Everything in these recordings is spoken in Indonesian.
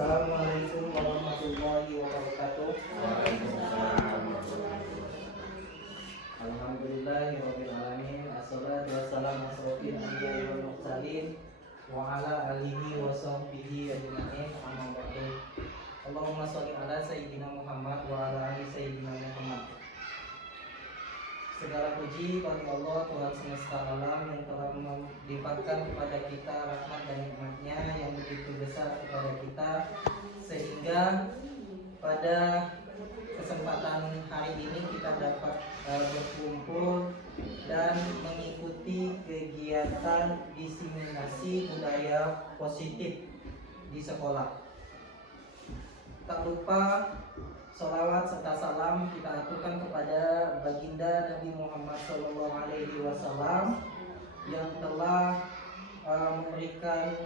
Assalamualaikum warahmatullahi wabarakatuh. Alhamdulillahirabbil alamin. Assalatu wassalamu ala asyrofil anbiya'i wal mursalin wa ala alihi wa sahbihi ajma'in. Amma ba'du. Allahumma shalli ala sayyidina Muhammad wa ala ali sayyidina Muhammad. Segala puji bagi Allah Tuhan semesta alam yang telah melimpahkan kepada kita rahmat dan nikmat-Nya yang begitu besar kepada kita, sehingga pada kesempatan hari ini kita dapat berkumpul dan mengikuti kegiatan diseminasi budaya positif di sekolah. Tak lupa sholawat serta salam kita aturkan kepada baginda Nabi Muhammad SAW yang telah memberikan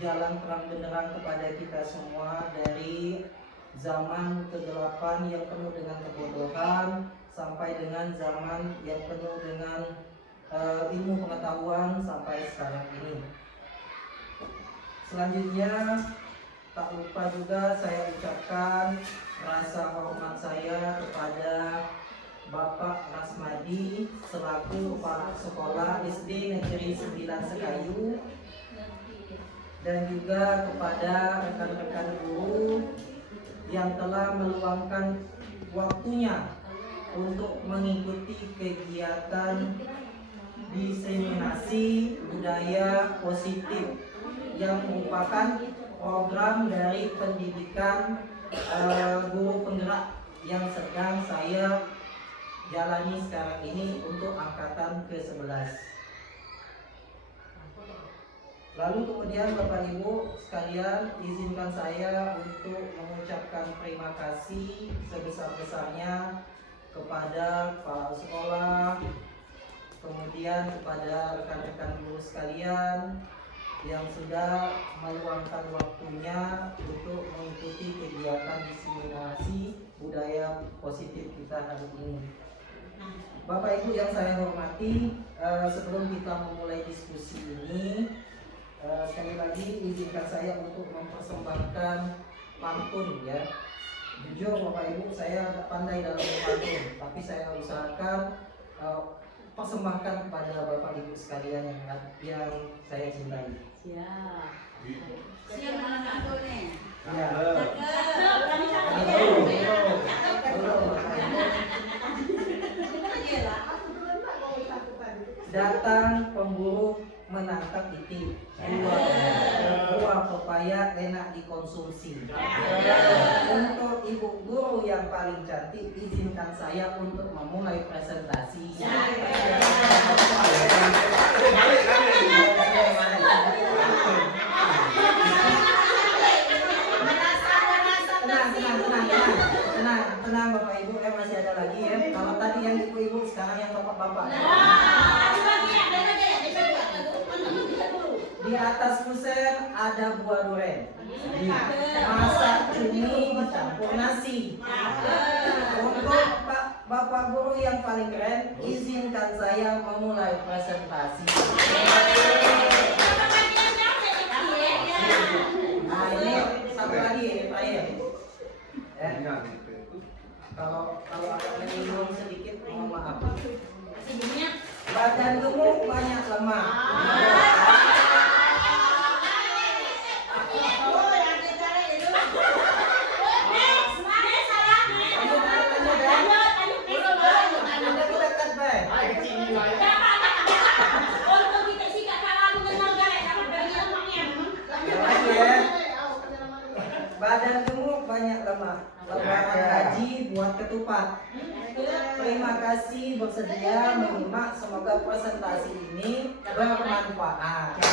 jalan terang benderang kepada kita semua dari zaman kegelapan yang penuh dengan kebodohan sampai dengan zaman yang penuh dengan ilmu pengetahuan sampai sekarang ini. Selanjutnya tak lupa juga saya ucapkan rasa hormat saya kepada Bapak Rasmadi selaku Kepala Sekolah SD Negeri 9 Sekayu, dan juga kepada rekan-rekan guru yang telah meluangkan waktunya untuk mengikuti kegiatan diseminasi budaya positif yang merupakan program dari pendidikan guru penggerak yang sedang saya jalani sekarang ini untuk angkatan ke-11. Lalu kemudian Bapak Ibu sekalian, izinkan saya untuk mengucapkan terima kasih sebesar-besarnya kepada kepala sekolah, kemudian kepada rekan-rekan guru sekalian yang sudah meluangkan waktunya untuk mengikuti kegiatan diseminasi budaya positif kita hari ini. Bapak Ibu yang saya hormati, sebelum kita memulai diskusi ini, sekali lagi izinkan saya untuk mempersembahkan pantun ya. Jujur Bapak Ibu, saya agak pandai dalam pantun, tapi saya usahakan persembahkan kepada Bapak Ibu sekalian yang saya cintai. Siap. Siap mana aku nih? Ya. Datang pemburu menangkap titik, buah pepaya enak dikonsumsi. Untuk ibu guru yang paling cantik, izinkan saya untuk memulai presentasi. Tenang Bapak Ibu, masih ada lagi ya. Kalau tadi yang ibu-ibu, sekarang yang bapak-bapak. Di atas kusen ada buah durian. Masak cumi dicampur nasi. Untuk Bapak Guru yang paling keren, izinkan saya memulai presentasi. Nah ini satu lagi terakhir. Kalau agak menyinggung sedikit, mohon maaf. Badan gemuk banyak lemak. Badan gemuk banyak lemak. Lebaran haji buat ketupat. Terima kasih bersedia menyimak. Semoga presentasi ini bermanfaat.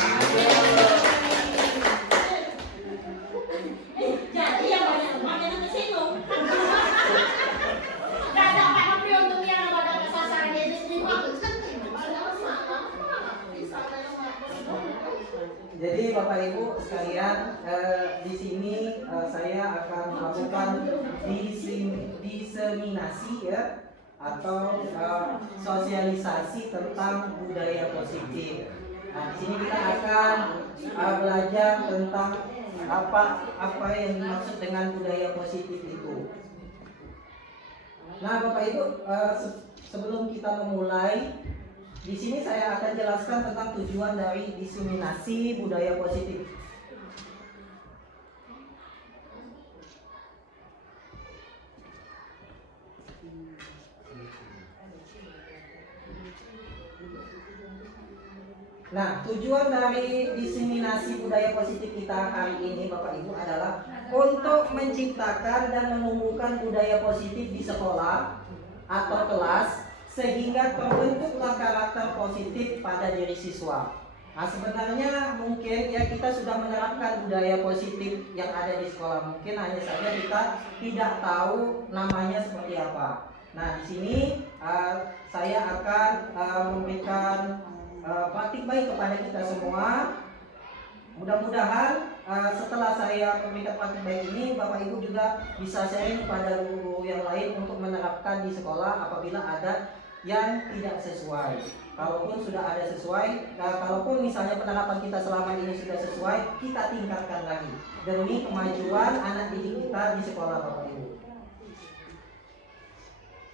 Jadi yang banyak lemak yang ke situ. Gak dapat apa untuk yang pada sasaran jadi sendiri. Jadi Bapak Ibu sekalian, di sini saya akan melakukan diseminasi ya, atau sosialisasi tentang budaya positif. Nah, di sini kita akan belajar tentang apa yang dimaksud dengan budaya positif itu. Nah, Bapak Ibu, sebelum kita memulai, di sini saya akan jelaskan tentang tujuan dari diseminasi budaya positif. Nah, tujuan dari diseminasi budaya positif kita hari ini, Bapak Ibu, adalah untuk menciptakan dan menumbuhkan budaya positif di sekolah atau kelas sehingga terbentuklah karakter positif pada diri siswa. Nah, sebenarnya mungkin ya kita sudah menerapkan budaya positif yang ada di sekolah, mungkin hanya saja kita tidak tahu namanya seperti apa. Nah, di sini saya akan memberikan praktik baik kepada kita semua. Mudah-mudahan setelah saya memberikan praktik baik ini, Bapak Ibu juga bisa sharing kepada guru yang lain untuk menerapkan di sekolah apabila ada yang tidak sesuai. Kalaupun sudah ada sesuai, kalaupun misalnya penerapan kita selama ini sudah sesuai, kita tingkatkan lagi demi kemajuan anak didik kita di sekolah, Bapak Ibu.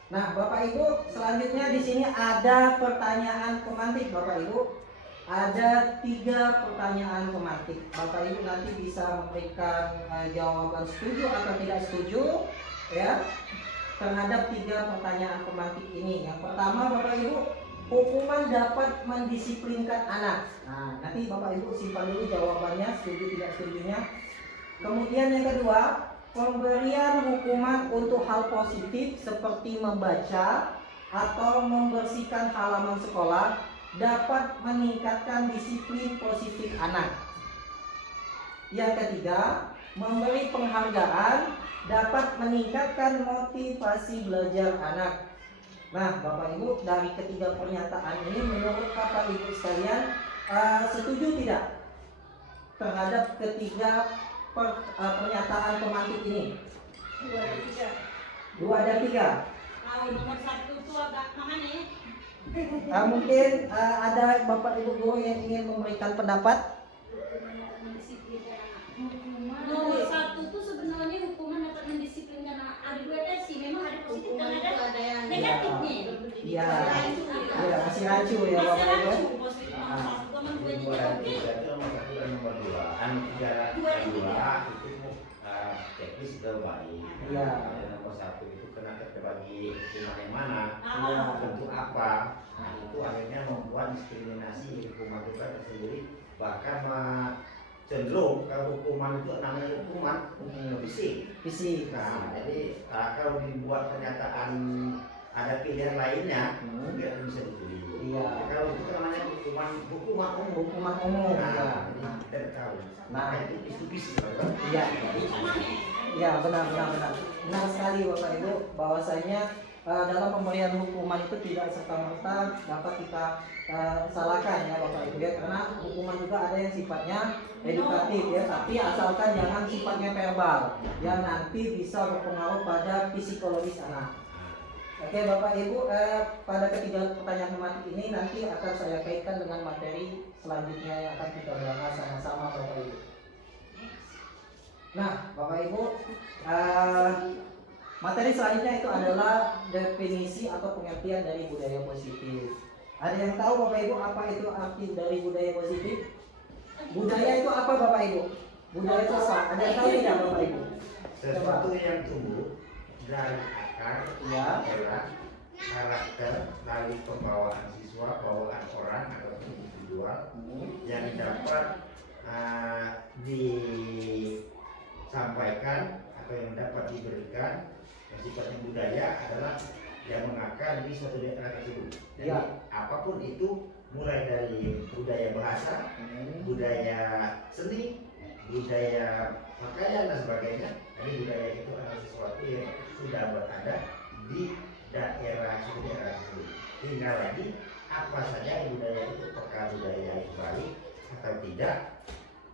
Nah, Bapak Ibu, selanjutnya di sini ada pertanyaan pemantik, Bapak Ibu. Ada 3 pertanyaan pemantik. Bapak Ibu nanti bisa memberikan jawaban setuju atau tidak setuju, ya, terhadap 3 pertanyaan pemantik ini. Yang pertama, Bapak Ibu, hukuman dapat mendisiplinkan anak. Nah, nanti Bapak Ibu simpan dulu jawabannya, setuju tidak setujunya. Kemudian yang kedua, pemberian hukuman untuk hal positif seperti membaca atau membersihkan halaman sekolah dapat meningkatkan disiplin positif anak. Yang ketiga, memberi penghargaan dapat meningkatkan motivasi belajar anak. Nah, Bapak Ibu, dari ketiga pernyataan ini menurut Bapak Ibu sekalian setuju tidak terhadap ketiga pernyataan pemantik ini? 2 dan 3. Nomor 1 itu agak mana nih? Mungkin ada Bapak Ibu guru yang ingin memberikan pendapat. Nomor 1 itu sebenarnya hukuman dapat mendisiplinkan anak. Ada 2 versi, memang ada positif dan ada yang negatifnya. Iya, iya, masih rancu ya Bapak Ibu. Nomor 2 itu teknis terbaik. Iya. Nomor 1 itu kena terbagi hukuman yang mana, Iya. untuk apa. Nah, itu akhirnya membuat diskriminasi hukuman kita tersendiri, bahkan cenderung kalau hukuman itu namanya hukuman fisik. Nah, jadi kalau dibuat pernyataan ada pilihan lainnya, biar bisa dipilih. Iya. Kalau itu namanya hukuman umum. Hukuman umum. Nah, Iya. kita tahu. Nah, itu isu-isu, kan? Iya. Iya, benar. Benar sekali Bapak Ibu, bahwasanya dalam pemberian hukuman itu tidak serta-merta dapat kita salahkan ya Bapak Ibu ya, karena hukuman juga ada yang sifatnya edukatif ya, tapi asalkan jangan sifatnya verbal yang nanti bisa berpengaruh pada psikologis anak. Oke Bapak Ibu, pada ketiga pertanyaan pemantik ini nanti akan saya kaitkan dengan materi selanjutnya yang akan kita bahas sama-sama Bapak Ibu. Nah Bapak Ibu, materi selanjutnya itu adalah definisi atau pengertian dari budaya positif. Ada yang tahu Bapak Ibu apa itu arti dari budaya positif? Budaya itu apa Bapak Ibu? Budaya itu apa? Ada yang tahu tidak Bapak Ibu? Sesuatu yang tumbuh dari akar, Ya. karakter, dari pembawaan siswa, bawaan orang atau individual yang dapat disampaikan atau yang dapat diberikan. Yang sifatnya budaya adalah yang mengakar di suatu daerah tersebut. Jadi apapun itu, mulai dari budaya bahasa, budaya seni, budaya pakaian dan sebagainya. Jadi budaya itu adalah sesuatu yang sudah berada di daerah tersebut. Tinggal lagi apa saja budaya itu, apakah budaya yang baik atau tidak,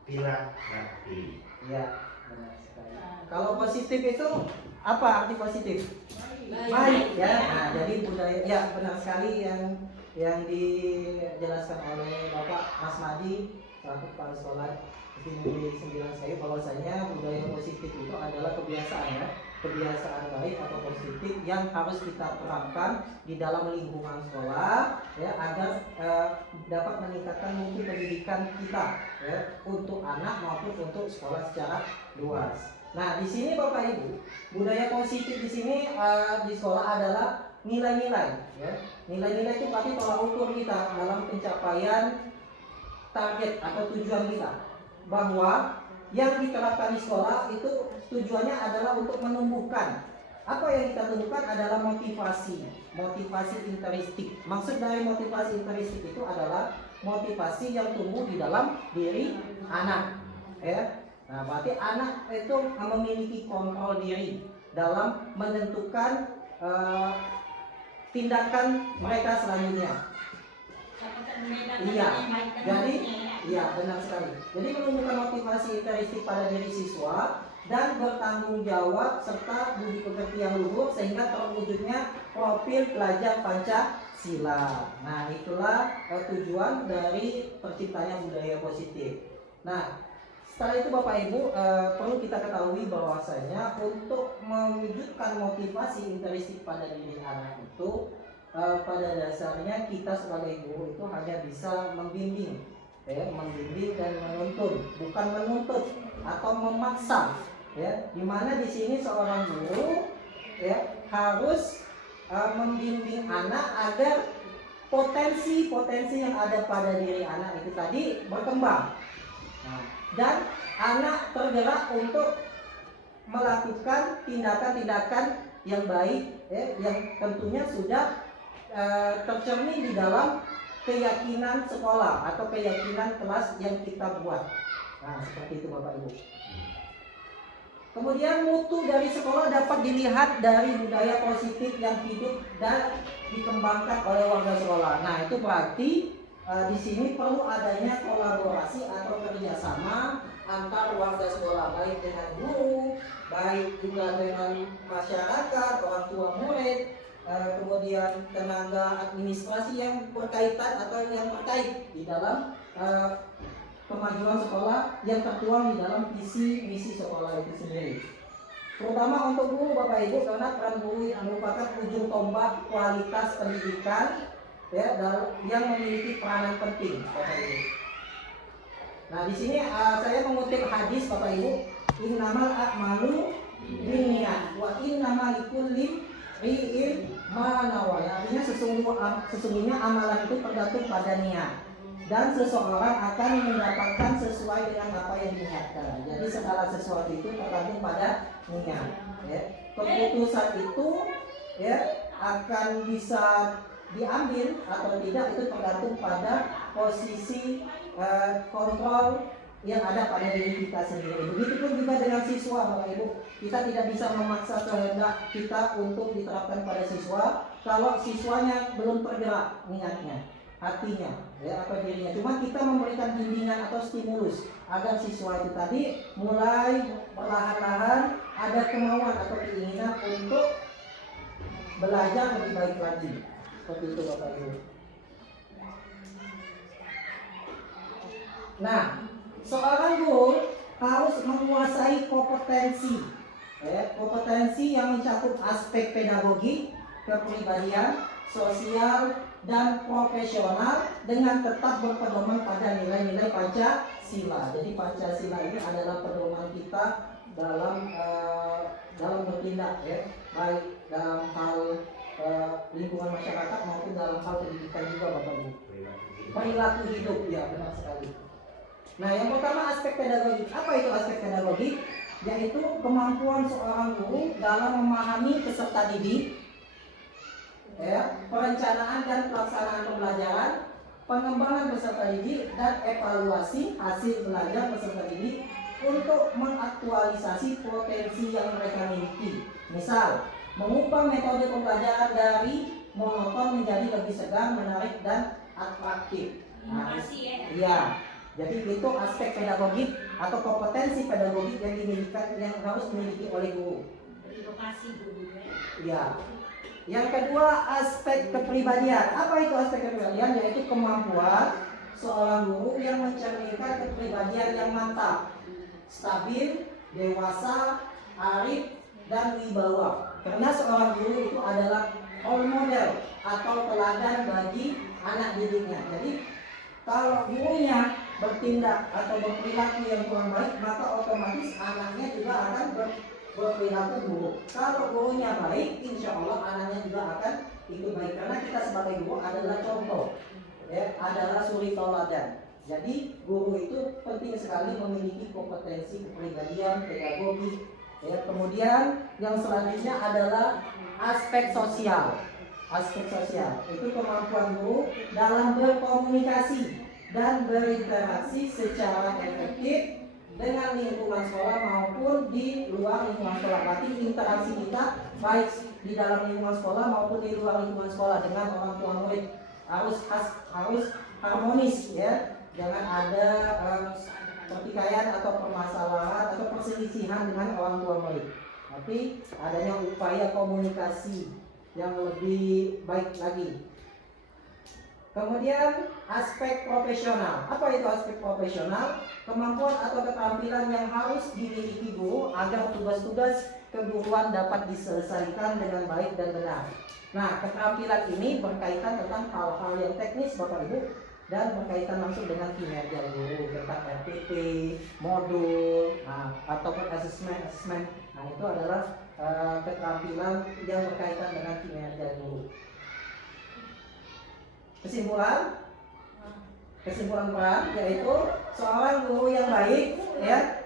pilih dan pilih. Ya, benar sekali. Kalau positif itu apa arti positif? Baik ya. Nah, jadi budaya ya benar sekali yang dijelaskan oleh Bapak Mas Madi selaku kepala sekolah. menjadi 9 saya bahwasanya budaya positif itu adalah kebiasaan ya, kebiasaan baik atau positif yang harus kita terapkan di dalam lingkungan sekolah ya, agar dapat meningkatkan mutu pendidikan kita ya, untuk anak maupun untuk sekolah secara luas. Nah, di sini Bapak Ibu, budaya positif di sini di sekolah adalah nilai-nilai ya. Nilai-nilai itu berarti tolak ukur kita dalam pencapaian target atau tujuan kita, bahwa yang diterapkan di sekolah itu tujuannya adalah untuk menumbuhkan. Apa yang kita tumbuhkan adalah motivasi intrinsik. Maksud dari motivasi intrinsik itu adalah motivasi yang tumbuh di dalam diri anak ya. Nah, berarti anak itu memiliki kontrol diri dalam menentukan tindakan mereka selanjutnya. Iya, jadi iya benar sekali. Jadi menumbuhkan motivasi intrinsik pada diri siswa dan bertanggung jawab serta budi pekerti yang luhur sehingga terwujudnya profil pelajar Pancasila. Nah, itulah tujuan dari terciptanya budaya positif. Nah, setelah itu Bapak Ibu perlu kita ketahui bahwasanya untuk mewujudkan motivasi intrinsik pada diri anak itu pada dasarnya kita sebagai guru itu hanya bisa membimbing ya, membimbing dan menuntun, bukan menuntut atau memaksa ya. Dimana di sini seorang guru ya harus membimbing anak agar potensi-potensi yang ada pada diri anak itu tadi berkembang. Nah, dan anak tergerak untuk melakukan tindakan-tindakan yang baik ya, yang tentunya sudah tercermin di dalam keyakinan sekolah atau keyakinan kelas yang kita buat. Nah, seperti itu Bapak Ibu. Kemudian mutu dari sekolah dapat dilihat dari budaya positif yang hidup dan dikembangkan oleh warga sekolah. Nah, itu berarti di sini perlu adanya kolaborasi atau kerjasama antar warga sekolah, baik dengan guru, baik juga dengan masyarakat, orang tua murid, kemudian tenaga administrasi yang berkaitan atau yang terkait di dalam kemajuan sekolah yang tertuang di dalam visi misi sekolah itu sendiri. Terutama untuk guru Bapak Ibu, karena peran guru merupakan ujung tombak kualitas pendidikan ya, yang memiliki peranan penting Bapak Ibu. Nah, di sini saya mengutip hadis Bapak Ibu, innamal a'malu binniyat wa innamal likulli imri'in ma nawa. Artinya sesungguhnya amalan itu tergantung pada niat dan seseorang akan mendapatkan sesuai dengan apa yang diniatkan. Jadi segala sesuatu itu tergantung pada niat ya. Keputusan itu ya akan bisa diambil atau tidak itu tergantung pada posisi kontrol yang ada pada diri kita sendiri. Begitupun juga dengan siswa Bapak Ibu. Kita tidak bisa memaksa kehendak kita untuk diterapkan pada siswa kalau siswanya belum tergerak niatnya, hatinya ya, atau dirinya. Cuma kita memberikan bimbingan atau stimulus agar siswa itu tadi mulai perlahan-lahan ada kemauan atau keinginan untuk belajar lebih baik lagi. Seperti itu Bapak Ibu. Nah, seorang guru harus menguasai kompetensi kompetensi yang mencakup aspek pedagogi, kepribadian, sosial, dan profesional dengan tetap berpedoman pada nilai-nilai Pancasila. Jadi Pancasila ini adalah pedoman kita dalam bertindak ya, baik dalam hal lingkungan masyarakat maupun dalam hal pendidikan juga Bapak Ibu. Perilaku hidup ya, benar sekali. Nah, yang pertama aspek pedagogik. Apa itu aspek pedagogik? Yaitu kemampuan seorang guru dalam memahami peserta didik, ya, perencanaan dan pelaksanaan pembelajaran, pengembangan peserta didik, dan evaluasi hasil belajar peserta didik untuk mengaktualisasi potensi yang mereka miliki. Misal, mengubah metode pembelajaran dari monoton menjadi lebih segar, menarik, dan atraktif. Nah, ya. Jadi itu aspek pedagogik atau kompetensi pedagogik yang harus dimiliki oleh guru. Edukasi guru ya. Yang kedua aspek kepribadian. Apa itu aspek kepribadian? Yaitu kemampuan seorang guru yang mencerminkan kepribadian yang mantap, stabil, dewasa, arif, dan wibawa. Karena seorang guru itu adalah role model atau teladan bagi anak didiknya. Jadi kalau gurunya bertindak atau berperilaku yang kurang baik, maka otomatis anaknya juga akan berperilaku buruk. Kalau gurunya baik, insya Allah anaknya juga akan ikut baik. Karena kita sebagai guru adalah contoh, ya, adalah suri teladan. Jadi guru itu penting sekali memiliki kompetensi kepribadian, pedagogi. Ya, kemudian yang selanjutnya adalah aspek sosial. Aspek sosial itu kemampuan guru dalam berkomunikasi dan berinteraksi secara efektif dengan lingkungan sekolah maupun di luar lingkungan sekolah. Berarti interaksi kita baik di dalam lingkungan sekolah maupun di luar lingkungan sekolah dengan orang tua murid harus harmonis, ya. Jangan ada pertikaian atau permasalahan atau perselisihan dengan orang tua murid. Tapi adanya upaya komunikasi yang lebih baik lagi. Kemudian aspek profesional. Apa itu aspek profesional? Kemampuan atau keterampilan yang harus dimiliki guru agar tugas-tugas keguruan dapat diselesaikan dengan baik dan benar. Nah, keterampilan ini berkaitan tentang hal-hal yang teknis, Bapak Ibu, dan berkaitan langsung dengan kinerja guru, tentang RPP, modul, ataupun asesmen. Nah, itu adalah keterampilan yang berkaitan dengan kinerja guru. Kesimpulan peran yaitu seorang guru yang baik, ya,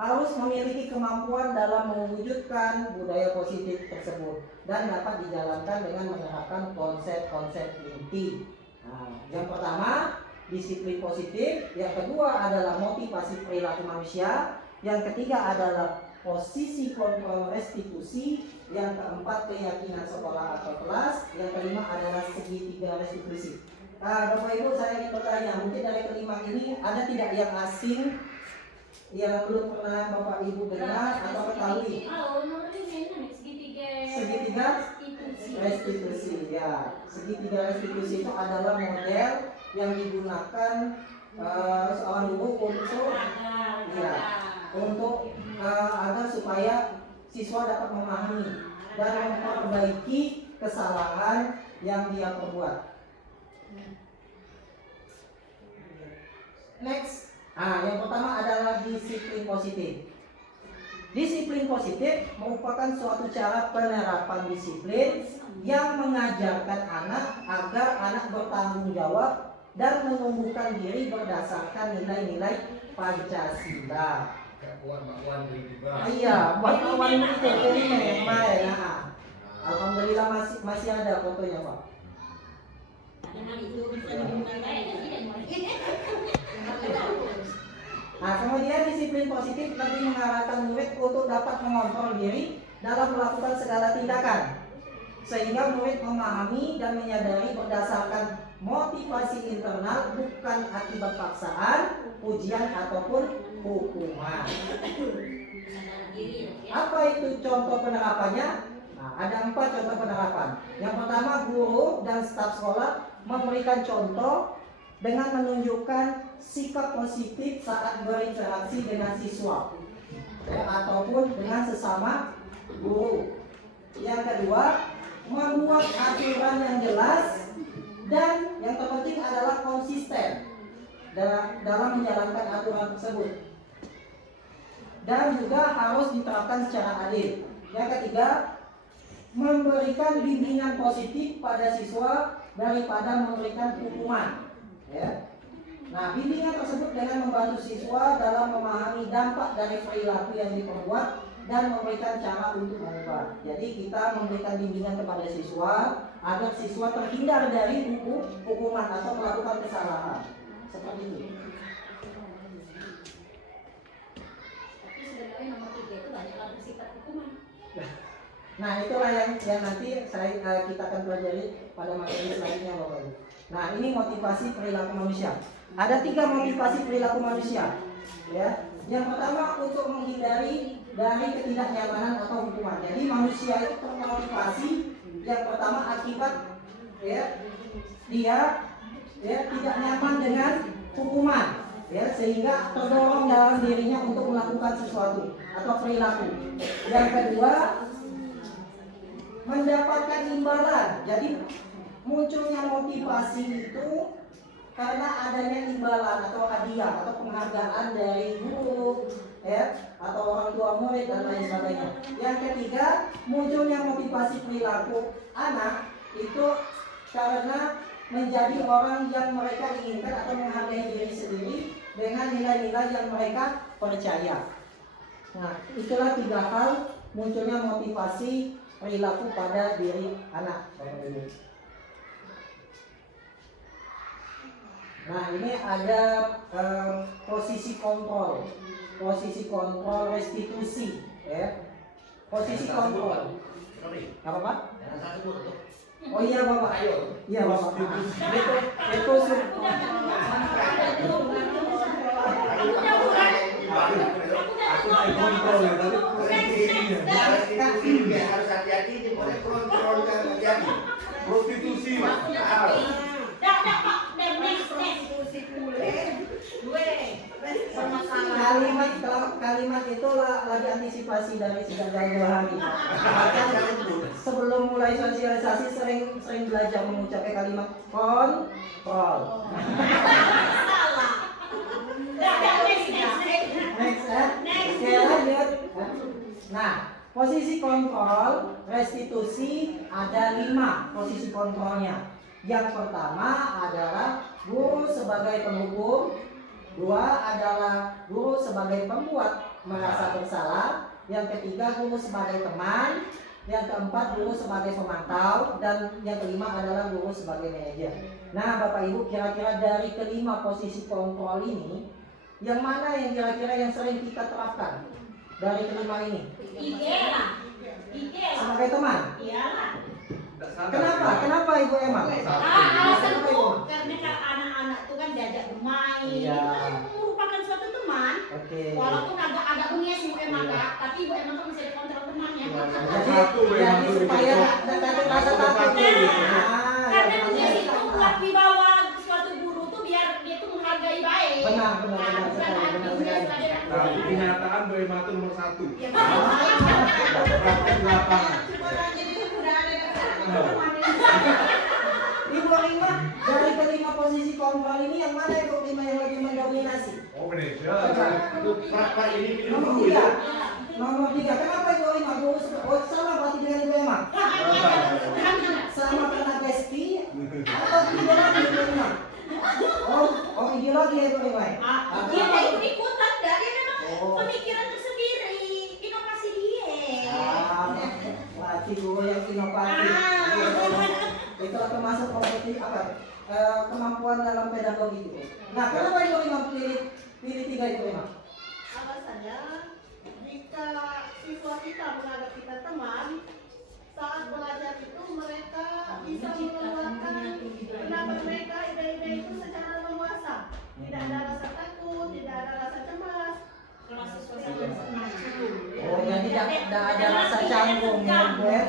harus memiliki kemampuan dalam mewujudkan budaya positif tersebut dan dapat dijalankan dengan menerapkan konsep-konsep inti. Nah, yang pertama disiplin positif, yang kedua adalah motivasi perilaku manusia, yang ketiga adalah posisi kontrol restitusi, yang keempat keyakinan sekolah atau kelas, yang kelima adalah segitiga restitusi. Bapak Ibu, saya ingin bertanya, mungkin dari kelima ini ada tidak yang asing yang belum pernah Bapak Ibu dengar atau ketahui? Segitiga restitusi, ya. Segitiga restitusi itu adalah model yang digunakan seorang guru untuk agar supaya siswa dapat memahami dan memperbaiki kesalahan yang dia perbuat. Next, yang pertama adalah disiplin positif. Disiplin positif merupakan suatu cara penerapan disiplin yang mengajarkan anak agar anak bertanggung jawab dan menumbuhkan diri berdasarkan nilai-nilai Pancasila. Iya, buat kawan itu ini main. Alhamdulillah masih ada fotonya, Pak. Nah, kemudian disiplin positif lebih mengarahkan murid untuk dapat mengontrol diri dalam melakukan segala tindakan, sehingga murid memahami dan menyadari berdasarkan motivasi internal, bukan akibat paksaan, ujian ataupun hukuman. Apa itu contoh penerapannya? Nah, ada 4 contoh penerapan. Yang pertama, guru dan staf sekolah memberikan contoh dengan menunjukkan sikap positif saat berinteraksi dengan siswa, ataupun dengan sesama guru. Yang kedua, membuat aturan yang jelas dan yang terpenting adalah konsisten dalam menjalankan aturan tersebut, dan juga harus diterapkan secara adil. Yang ketiga, memberikan bimbingan positif pada siswa daripada memberikan hukuman, ya. Nah, bimbingan tersebut dengan membantu siswa dalam memahami dampak dari perilaku yang diperbuat dan memberikan cara untuk mengubah. Jadi kita memberikan bimbingan kepada siswa agar siswa terhindar dari hukuman atau melakukan kesalahan. Seperti itu. Tapi sebenarnya nomor 3 itu banyak bersifat hukuman. Nah, itulah yang nanti kita akan pelajari pada materi selanjutnya, Bapak Ibu. Nah, ini motivasi perilaku manusia. Ada 3 motivasi perilaku manusia, ya. Yang pertama, untuk menghindari dari ketidaknyamanan atau hukuman. Jadi manusia itu termotivasi yang pertama akibat, ya, dia tidak nyaman dengan sehingga terdorong dalam dirinya untuk melakukan sesuatu atau perilaku. Yang kedua, mendapatkan imbalan. Jadi munculnya motivasi itu karena adanya imbalan atau hadiah atau penghargaan dari guru, atau orang tua murid dan lain sebagainya. Yang ketiga, munculnya motivasi perilaku anak itu karena menjadi orang yang mereka inginkan atau menghargai diri sendiri dengan nilai-nilai yang mereka percaya. Nah, itulah 3 hal munculnya motivasi perilaku pada diri anak. Nah, ini ada posisi kontrol restitusi, posisi kontrol. Apa Pak? Oh iya Bapak, iya Bapak. Itu harus hati-hati ini boleh kontrol yang terjadi. Prostitusi Pak. Kalimat itu lagi antisipasi dari sejak jauh hari. Sebelum mulai sosialisasi sering belajar mengucapkan kalimat kontrol. Next. Oke, lanjut. Nah, posisi kontrol restitusi ada 5 posisi kontrolnya. Yang pertama adalah guru sebagai penghukum, 2 adalah guru sebagai pembuat merasa bersalah, yang ketiga guru sebagai teman, yang keempat guru sebagai pemantau, dan yang kelima adalah guru sebagai manajer. Nah Bapak Ibu, kira-kira dari kelima posisi kontrol ini, yang mana yang kira-kira yang sering kita terapkan dari kelima ini? Ideal. Sebagai teman? Iyalah. Kenapa Ibu Emma? Alasan itu karena anak-anak itu kan diajak bermain, Iya. itu kan merupakan suatu teman. Oke. Walaupun agak mengias Ibu Emma Kak, tapi Ibu Emma kan masih ada kontrol temannya. Jadi supaya nanti rasa takut gitu. Karena mengias itu buat dibawa suatu guru tuh biar dia tuh menghargai baik. Benar Bukan sekali. Tapi kenyataan Bu Emma itu nomor 1. Ya, Praktek di lapangan. Ibu Rima, dari kelima posisi kontrol ini yang mana Ibu Rima yang lebih mendominasi? Oh manajer. Pak ini Nomor 3. Nomor 3. Kenapa Ibu Rima? Sama berarti dengan Ibu Emma? Sama karena besti atau ideologi Ibu Rima? Oh ideologi Ibu Rima. dia mau ikut-ikutan, dia memang pemikiran tersendiri, inovasi dia. Berarti guru yang inovatif. Itu termasuk kompetisi apa? Kemampuan dalam pedagogi itu. Nah, kenapa Ibu Rima pilih 3 Ibu Rima? Alasannya jika siswa kita menganggap kita teman, saat belajar itu mereka bisa mengeluarkan pendapat mereka, ide-ide itu secara leluasa. Tidak ada rasa takut, tidak ada rasa cemas. Oh, jadi tidak ada rasa canggung ya Bu ya?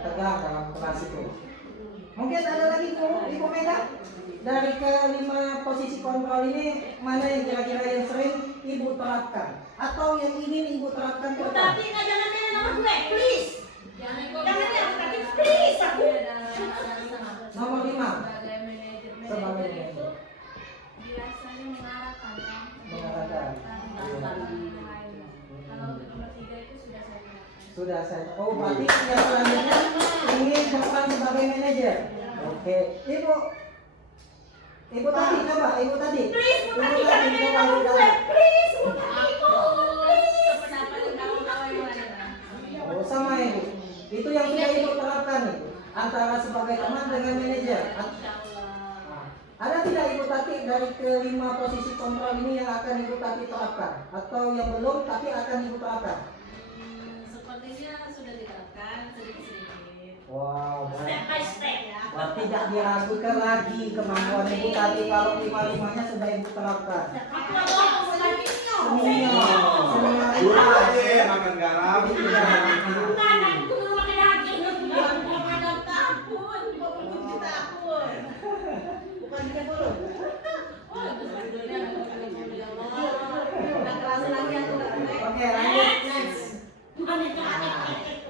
Tegang dalam kelas itu. Mungkin ada lagi Ibu Mega? Dari kelima posisi kontrol ini mana yang kira-kira yang sering Ibu terapkan atau yang ingin Ibu terapkan ke depan? Tapi jangan pilih nomor 2, please. Jangan tapi please aku. Nomor 5 sebagai manajer. Biasanya mengarahkan kan? Mengarahkan. Kalau untuk nomor 3 itu sudah saya gunakan. Sudah saya. Oh, berarti yang selanjutnya ingin berperan sebagai manajer. Oke, Ibu tadi coba, Ibu tadi. Please, Bu Tati, jangan pilih nomor 2, please. Bu Tati, please. Pendapat kawan-kawan yang lain. Oh, sama Ibu. Itu yang sudah Ibu terapkan itu antara sebagai teman dengan manajer. Ada tidak Ibu Tati dari kelima posisi kontrol ini yang akan Ibu Tati terapkan atau yang belum tapi akan Ibu terapkan? Sepertinya sudah diterapkan sedikit-sedikit. Wow, Step by step ya. berarti tidak diragukan lagi kemampuan Ibu Tati kalau lima-limanya sudah Ibu terapkan. Aku mau Guru aja makan garam. Oke, lanjut next.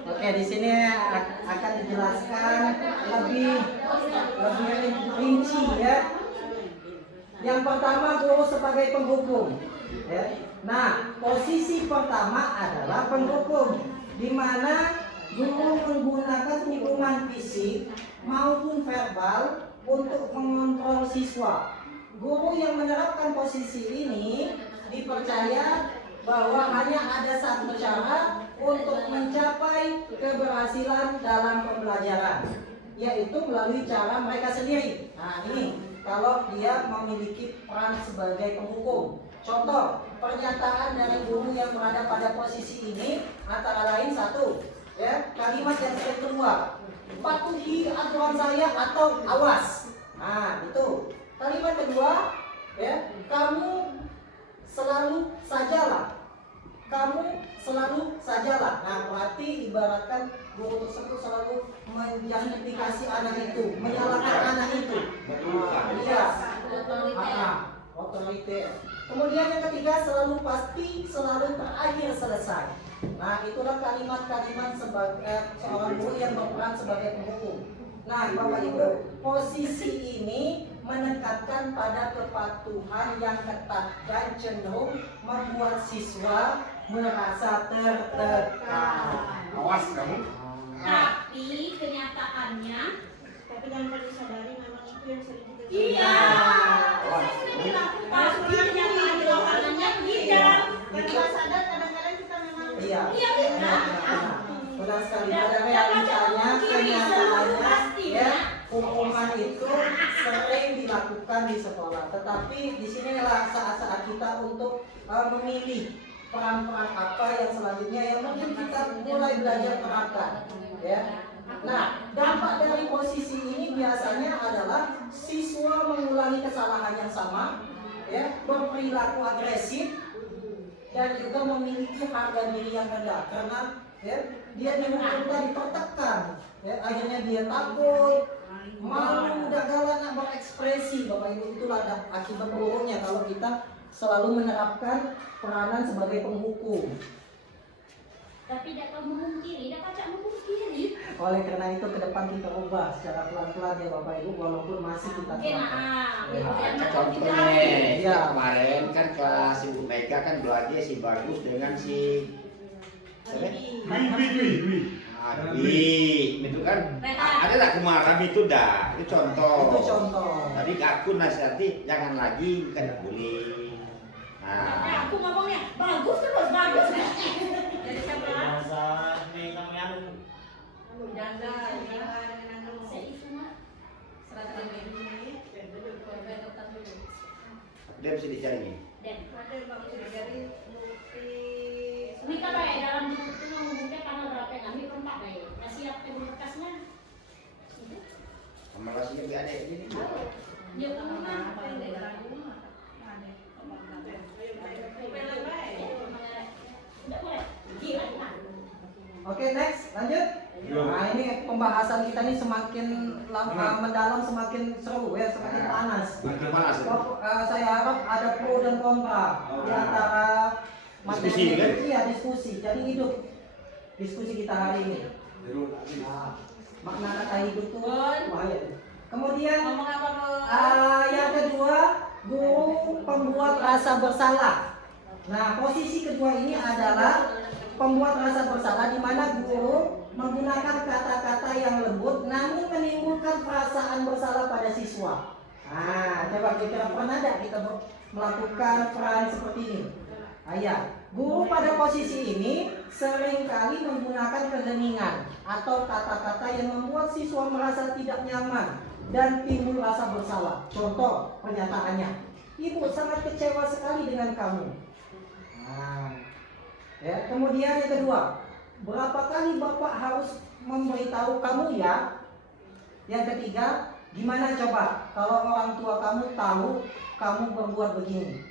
Oke, di sini akan dijelaskan lebih rinci ya. Yang pertama, guru sebagai penghukum. Ya. Nah, posisi pertama adalah penghukum, di mana guru menggunakan hukuman fisik maupun verbal untuk mengontrol siswa. Guru yang menerapkan posisi ini dipercaya bahwa hanya ada satu cara untuk mencapai keberhasilan dalam pembelajaran, yaitu melalui cara mereka sendiri. Nah, ini kalau dia memiliki peran sebagai penghukum. Contoh pernyataan dari guru yang berada pada posisi ini antara lain satu, ya, kalimat yang sering keluar, patuhi aturan saya atau awas. Nah, itu. Kalimat kedua, ya, kamu selalu sajalah. Kamu selalu sajalah. Nah, berarti ibaratkan guru tersebut selalu menjustifikasi anak itu, menyalahkan anak itu. Iya, otoriter. Kemudian yang ketiga, selalu pasti, selalu terakhir selesai. Nah, itulah kalimat-kalimat sebagai seorang guru yang berperan sebagai penghukum. Nah, Bapak Ibu, posisi ini menekankan pada kepatuhan yang ketat dan cenderung membuat siswa merasa tertekan. Awas kamu. Tapi kenyataannya, Tapi yang perlu disadari memang itu yang sering kita iya. Tapi kenyataannya tidak. Tanpa sadar kadang-kadang kita memang Iya. Iya, Benar sekali. Pada realitanya, kenyataannya, ya, hukuman itu sering dilakukan di sekolah. Tetapi di sinilah saat-saat kita untuk memilih peran-peran apa yang selanjutnya yang mungkin kita mulai belajar terapkan. Ya. Nah, dampak dari posisi ini biasanya adalah siswa mengulangi kesalahan yang sama, ya, berperilaku agresif, dan juga memiliki harga diri yang rendah karena, ya, dia dihukum ditertekan, ya, akhirnya dia takut, malu, udah galak berekspresi. Bapak Ibu, itulah akibat buruknya kalau kita selalu menerapkan peranan sebagai penghukum. Tapi tidak tahu memungkiri, tidak pacak memungkiri. Oleh karena itu ke depan kita ubah secara pelan-pelan ya Bapak Ibu, walaupun masih kita terapkan. Ya, kemarin kan kelas Ibu Mega kan belajar si Bagus dengan si Dwi. Dwi, itu kan ada lah kemarin itu dah, itu contoh. Itu contoh. Tapi aku nasihati jangan lagi bukan dibully. Nah, aku ngomongnya bagus terus, bagus. Jadi siapa? Janda, Saya itu mah seragam ini, korban tetap dulu. Dia bisa dicari. dan ada bang jadi multi Mika baik dalam buku itu ngomongnya tanggal berapa yang ambil perempat baik. Kasih apa berkasnya? Sama rasanya biar ada ini. Dia pengumuman. Apa yang di dalam rumah? Ada. Tidak boleh. Gila kan? Oke, next, lanjut. Nah, ini pembahasan kita ini semakin mendalam, semakin seru ya, semakin panas. Makin panas. Saya harap ada pro dan kontra di antara Diskusi, kan? Iya, diskusi. Jadi hidup diskusi kita hari ini. Nah, makna kata hidup itu bahaya. Kemudian Ngomong apa, Bu? yang kedua, guru pembuat rasa bersalah. Nah, posisi kedua ini adalah pembuat rasa bersalah, di mana guru menggunakan kata-kata yang lembut namun menimbulkan perasaan bersalah pada siswa. Nah, coba kita pernah tidak kita melakukan peran seperti ini? Ayah, guru pada posisi ini seringkali menggunakan keheningan atau kata-kata yang membuat siswa merasa tidak nyaman dan timbul rasa bersalah. Contoh pernyataannya, "Ibu sangat kecewa sekali dengan kamu." Nah, ya, kemudian yang kedua, "Berapa kali Bapak harus memberitahu kamu ya?" Yang ketiga, "Gimana coba kalau orang tua kamu tahu kamu berbuat begini?"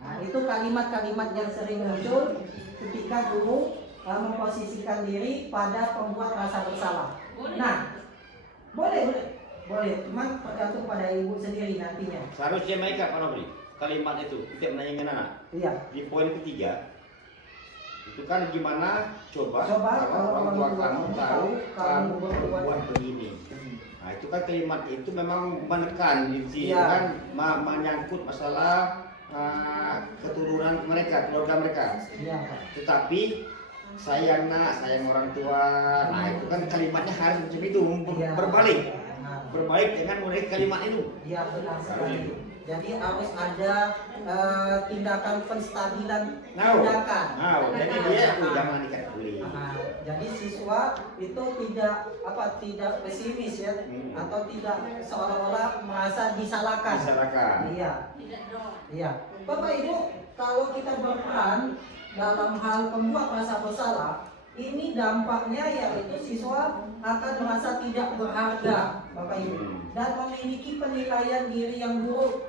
Nah, itu kalimat-kalimat yang sering muncul ketika guru memposisikan diri pada pembuat rasa bersalah. Nah, boleh, cuman tergantung pada ibu sendiri nantinya. Seharusnya mereka Pak Nobri kalimat itu tidak menanyakan anak. Iya. Di poin ketiga Itu kan gimana coba, Coba kalau orang tua kamu tahu kamu berbuat berbuat begini. Nah itu kan kalimat itu memang menekan inti Iya. kan menyangkut masalah keturunan mereka, keluarga mereka. Iya, Pak. Tetapi sayang nak, sayang orang tua. Nah itu kan kalimatnya harus macam itu, Iya. berbalik, Nah, berbalik dengan mulai kalimat itu. iya benar sekali. Jadi harus ada tindakan penstabilan tindakan. Nah, jadi dia jangan ikat kulit. Nah, jadi siswa itu tidak pesimis ya, atau tidak seolah-olah merasa disalahkan. Disalahkan. Iya, Tidak doang. iya. Bapak Ibu, kalau kita berperan dalam hal membuat rasa bersalah, ini dampaknya yaitu siswa akan merasa tidak berharga, Bapak Ibu, dan memiliki penilaian diri yang buruk.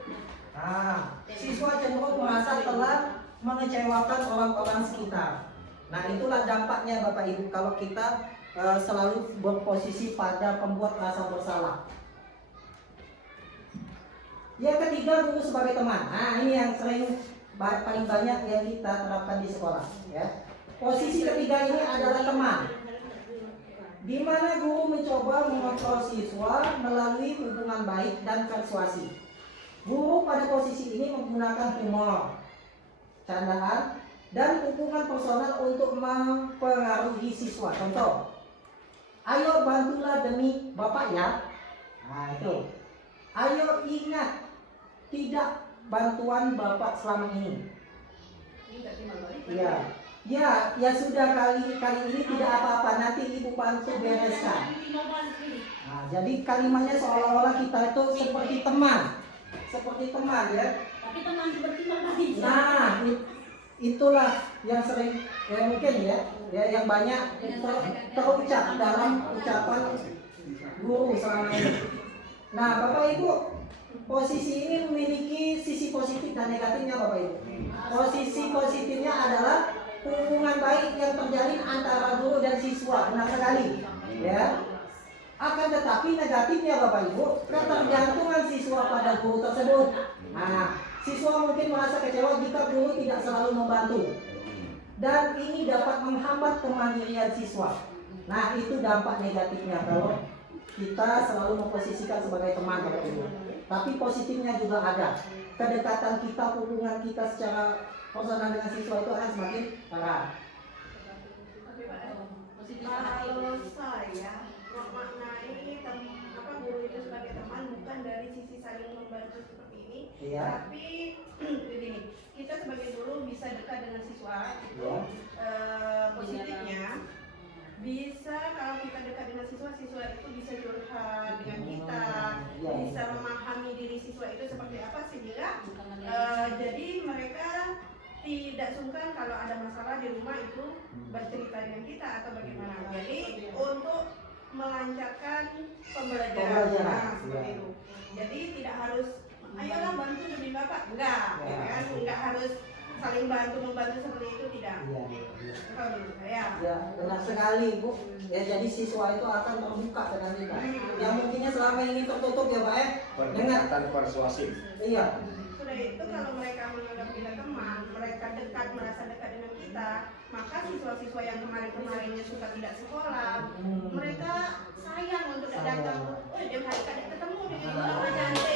Nah, siswa cenderung merasa telah mengecewakan orang-orang sekitar. Nah, itulah dampaknya Bapak Ibu kalau kita selalu berposisi pada pembuat rasa bersalah. Yang ketiga, guru sebagai teman. Nah, ini yang paling banyak yang kita terapkan di sekolah, ya. Posisi ketiga ini adalah teman, di mana guru mencoba mengontrol siswa melalui hubungan baik dan persuasi. Guru pada posisi ini menggunakan humor, candaan, dan hubungan personal untuk mempengaruhi siswa. Contoh, ayo bantulah demi bapak ya. Nah itu, ayo ingat tidak bantuan bapak selama ini. Iya. Ya sudah kali ini tidak apa-apa, nanti ibu bantu bereskan. Nah, jadi kalimatnya seolah-olah kita itu seperti teman ya. Tapi teman seperti mana sih? Nah, itulah yang sering mungkin ya yang banyak terucap dalam ucapan guru selama ini. Nah, Bapak Ibu, posisi ini memiliki sisi positif dan negatifnya, Bapak Ibu. Posisi positifnya adalah hubungan baik yang terjalin antara guru dan siswa, benar sekali, ya. Akan tetapi negatifnya Bapak Ibu, ketergantungan siswa pada guru tersebut. Nah, siswa mungkin merasa kecewa jika guru tidak selalu membantu, dan ini dapat menghambat kemandirian siswa. Nah, itu dampak negatifnya kalau kita selalu memposisikan sebagai teman, Bapak Ibu. Tapi positifnya juga ada. Kedekatan kita, hubungan kita secara personal dengan siswa itu akan semakin erat. Kalau saya memaknai guru itu sebagai teman bukan dari sisi saling membantu seperti ini, Iya. tapi begini, kita sebagai guru bisa dekat dengan siswa itu positifnya bisa kalau kita dekat dengan siswa itu bisa curhat dengan kita, Iya. bisa memahami diri siswa itu seperti apa sehingga jadi mereka tidak sungkan kalau ada masalah di rumah itu bercerita dengan kita atau bagaimana. Jadi untuk melancarkan pembelajaran, nah, seperti itu. Jadi tidak harus ayolah bantu demi bapak, enggak, ya kan? Enggak harus saling membantu seperti itu, tidak. Kalau menurut saya. Ya, benar sekali Bu. Ya, jadi siswa itu akan terbuka dengan kita. Yang mungkinnya selama ini tertutup ya Pak ya. Pendekatan persuasif. Iya. Sudah itu kalau mereka menganggap kita teman, mereka dekat, merasa dekat dengan kita, maka siswa-siswa yang kemarin-kemarinnya suka tidak sekolah, mereka sayang untuk datang. Oh, dia hari kadang ketemu di rumah cantik.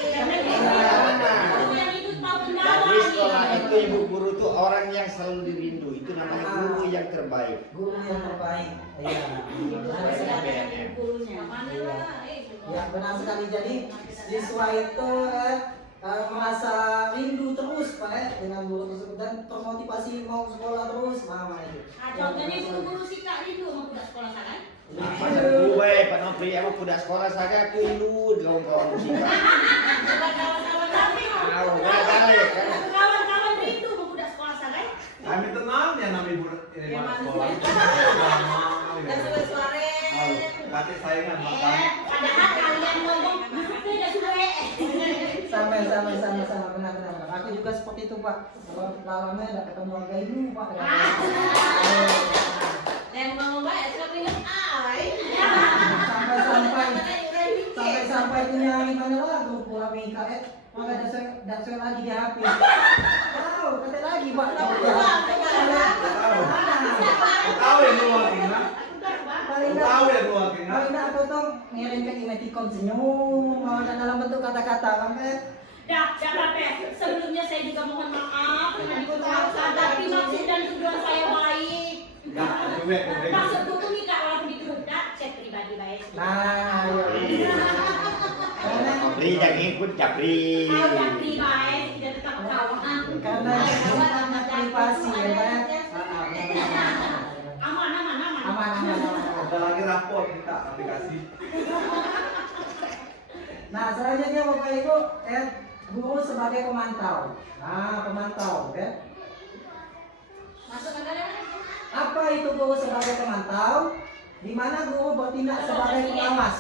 Yang itu tahu Jadi sekolah itu ibu guru itu orang yang selalu dirindu. Itu namanya guru yang terbaik. Guru yang terbaik. Iya. Benar sekali. gurunya. Ya, benar sekali. Jadi siswa itu merasa rindu terus Pak ya, dengan guru tersebut dan termotivasi mau sekolah terus. Mama itu. Nah, contohnya guru si Kak Rindu mau budak sekolah kan? Masa gue, Pak Nopri, emang kuda sekolah saya rindu kawan-kawan musik. Kawan-kawan kami Tahu, nggak tahu ya kan? kawan-kawan Rindu mau budak sekolah kan? Kami tenang ya namanya ini Ya, mana manusia. sekolah. Dan sore-sore. Batik saingan makan. Padahal kalian ngomong tidak suwe. Sama benar. Aku juga seperti itu Pak. Kalau lama enggak ketemu warga ibu Pak. Yang ngomong baik, seperti ini. Sampai itu nyari mana lagu pulang PKS maka dasar lagi di HP. Tahu kata lagi Pak. Tahu. Tahu ya lu wakilnya? Tahu ya lu wakilnya? Kalau tidak aku tuh ngirim ke emoticon senyum, kalau ada dalam bentuk kata-kata kan? Dah, Bapak. Sebelumnya saya juga mohon maaf karena dipermalukan, tapi maksud dan tujuan saya baik. Maksudku tuh nih Kak, walaupun itu budak, chat pribadi baik. Nah, Japri jangan ikut Japri. Kalau Japri baik, tidak tetap kawan. karena itu privasi ya Pak. Aman. Aman. Ada lagi rapor kita aplikasi. Nah, selanjutnya Bapak Ibu, guru sebagai pemantau. Nah, pemantau, ya. Masuk ke dalam. Apa itu guru sebagai pemantau? Di mana guru bertindak sebagai pengawas.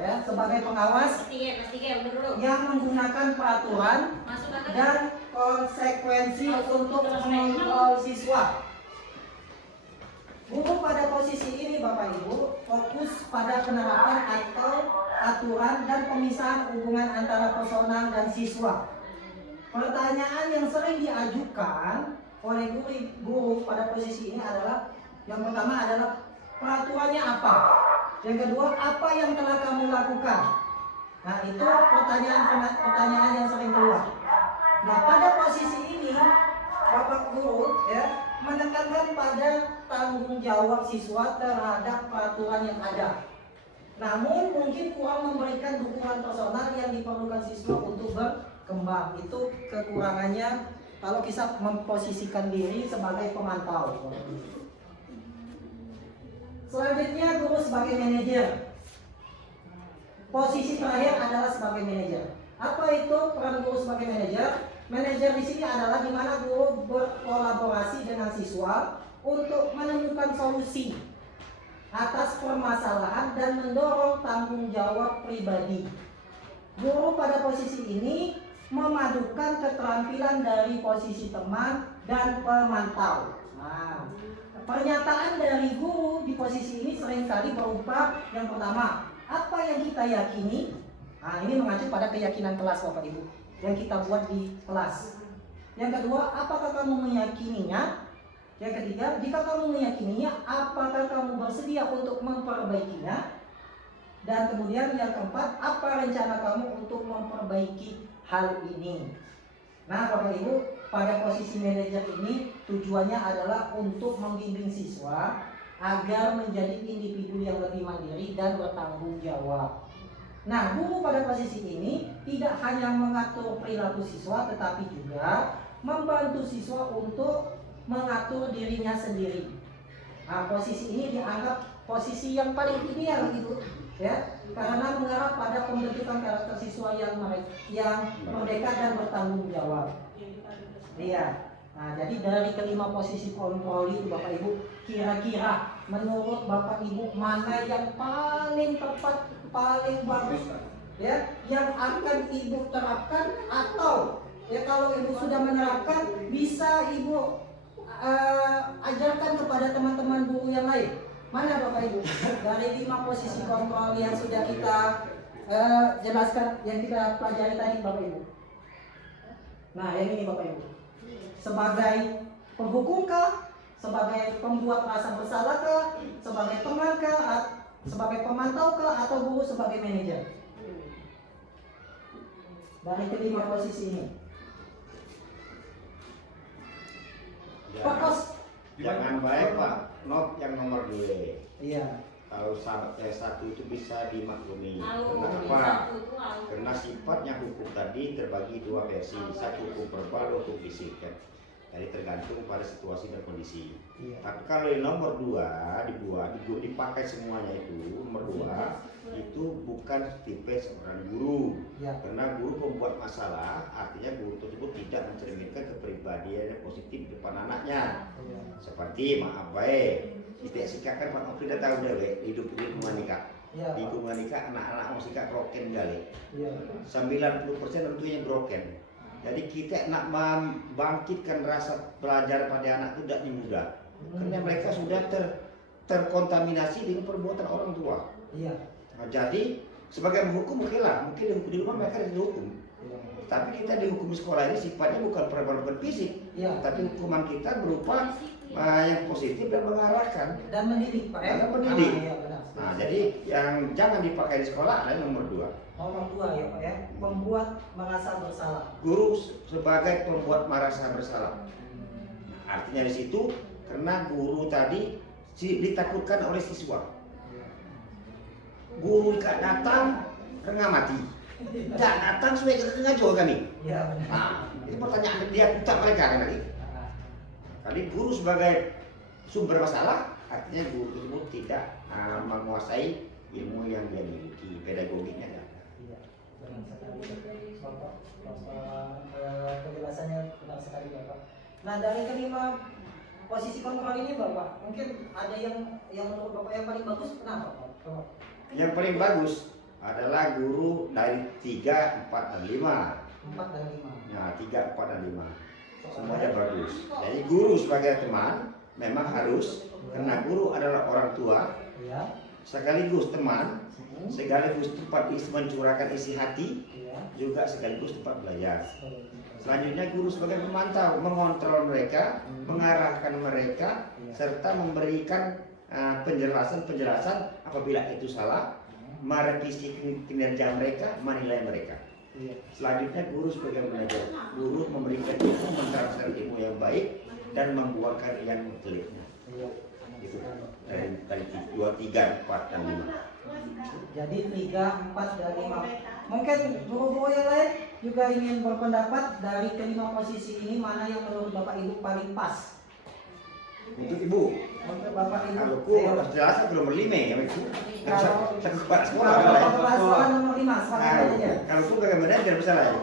Ya, sebagai pengawas Mas Tiga, dulu. yang menggunakan peraturan Masuk ke dalam. dan konsekuensi untuk mengontrol siswa. Guru pada posisi ini Bapak Ibu fokus pada penerapan atau aturan dan pemisahan hubungan antara personal dan siswa. Pertanyaan yang sering diajukan oleh guru pada posisi ini adalah, yang pertama adalah peraturannya apa? Yang kedua, apa yang telah kamu lakukan? Nah, itu pertanyaan yang sering keluar. Nah, pada posisi ini Bapak Guru ya menekankan pada tanggung jawab siswa terhadap peraturan yang ada. Namun mungkin kurang memberikan dukungan personal yang diperlukan siswa untuk berkembang. Itu kekurangannya kalau kita memposisikan diri sebagai pemantau. Selanjutnya guru sebagai manajer. Posisi terakhir adalah sebagai manajer. Apa itu peran guru sebagai manajer? Manajer di sini adalah di mana guru berkolaborasi dengan siswa untuk menemukan solusi atas permasalahan dan mendorong tanggung jawab pribadi. Guru pada posisi ini memadukan keterampilan dari posisi teman dan pemantau. Nah, pernyataan dari guru di posisi ini seringkali berupa yang pertama, apa yang kita yakini. Nah, ini mengacu pada keyakinan kelas Bapak Ibu yang kita buat di kelas. Yang kedua, apakah kamu meyakininya? Yang ketiga, jika kamu meyakininya, apakah kamu bersedia untuk memperbaikinya? Dan kemudian yang keempat, apa rencana kamu untuk memperbaiki hal ini? Nah, Bapak Ibu, pada posisi manajer ini tujuannya adalah untuk membimbing siswa agar menjadi individu yang lebih mandiri dan bertanggung jawab. Nah, guru pada posisi ini tidak hanya mengatur perilaku siswa, tetapi juga membantu siswa untuk mengatur dirinya sendiri. Nah, posisi ini dianggap posisi yang paling ideal gitu, ya, karena mengarah pada pembentukan karakter siswa yang merdeka dan bertanggung jawab. Iya. Nah, jadi dari kelima posisi kontrol itu Bapak Ibu, kira-kira menurut Bapak Ibu mana yang paling tepat, paling bagus, ya, yang akan Ibu terapkan, atau ya kalau Ibu sudah menerapkan bisa Ibu ajarkan kepada teman-teman guru yang lain? Mana Bapak Ibu? Dari 5 posisi kontrol yang sudah kita jelaskan, yang kita pelajari tadi Bapak Ibu. Nah, yang ini Bapak Ibu. Sebagai penghukum kah? Sebagai pembuat rasa bersalah kah? Sebagai teman kah? Sebagai pemantau kah? Atau guru sebagai manajer? Dari kelima posisi ini. Fokus. Jangan baik Pak, not yang nomor 2. Iya. Kalau syarat satu itu bisa dimaklumi. Tahu, Kenapa? satu itu tahu. Karena sifatnya hukum tadi terbagi 2 versi, satu hukum verbal, hukum fisik kan. Jadi tergantung pada situasi dan kondisi. Iya. Tapi kalau yang nomor 2 dipakai semuanya itu nomor 2 itu bukan tipe seorang guru. Ya. Karena guru pembuat masalah, artinya guru tersebut tidak mencerminkan kepribadian yang positif di depan anaknya. Iya. Seperti maaf baik, tidak sikapkan Pak Novi dah tahu dah hidup di lingkungan nikah. Iya. Di lingkungan nikah anak-anak mau sikap broken kali. Iya. 90% tentunya broken. Jadi kita nak membangkitkan rasa belajar pada anak itu tidak mudah. Karena mereka sudah terkontaminasi dengan perbuatan orang tua. Iya. Nah, jadi sebagai menghukum oke lah, mungkin di rumah mereka dihukum. Iya. Tapi kita dihukum sekolah ini sifatnya bukan perbuatan fisik, Iya. tapi hukuman kita berupa yang positif dan mengarahkan. Dan mendidik Pak ya. Dan mendidik. Iya, benar. Nah, jadi yang jangan dipakai di sekolah adalah nomor 2. Nomor 2 ya Pak ya, membuat merasa bersalah. Guru sebagai pembuat merasa bersalah. Artinya di situ karena guru tadi ditakutkan oleh siswa. Guru gak datang, rengah mati. Gak datang supaya kita ngajual kami. Iya benar. Nah, itu pertanyaan dia utak mereka kan tadi. Tadi guru sebagai sumber masalah, artinya guru tersebut tidak menguasai ilmu yang dia miliki, pedagogiknya tidak ada. Iya, benar sekali. Bapak, penjelasannya benar sekali Bapak. Nah dari kelima posisi kontrol ini Bapak, mungkin ada yang menurut Bapak yang paling bagus kenapa Bapak? Yang paling bagus adalah guru dari 3, 4, dan 5. 4 dan 5. Nah, 3, 4, dan 5. Semuanya bagus. Jadi guru sebagai teman memang harus, karena guru adalah orang tua, Iya. sekaligus teman, sekaligus tempat mencurahkan isi hati, Iya. juga sekaligus tempat belajar. Selanjutnya guru sebagai pemantau, mengontrol mereka, mengarahkan mereka, serta memberikan penjelasan apabila itu salah, merevisi kinerja mereka, menilai mereka. Selanjutnya guru sebagai manajer, guru memberikan ilmu, mentransfer ilmu yang baik dan membuat karya yang telitnya. Itu dari 2, 3, 4, dan 5. Jadi 3, 4, dan 5. Mungkin guru-guru yang lain juga ingin berpendapat dari kelima posisi ini mana yang menurut Bapak Ibu paling pas. Untuk ibu, Untuk Bapak Ibu. kalau ku jelas aku nomor 5 ya, itu. Kalau Aku kepala sekolah. kalau Kalau kepala sekolah nomor 5 sepakat aja. kalau ku sebagai manajer bersalah ya.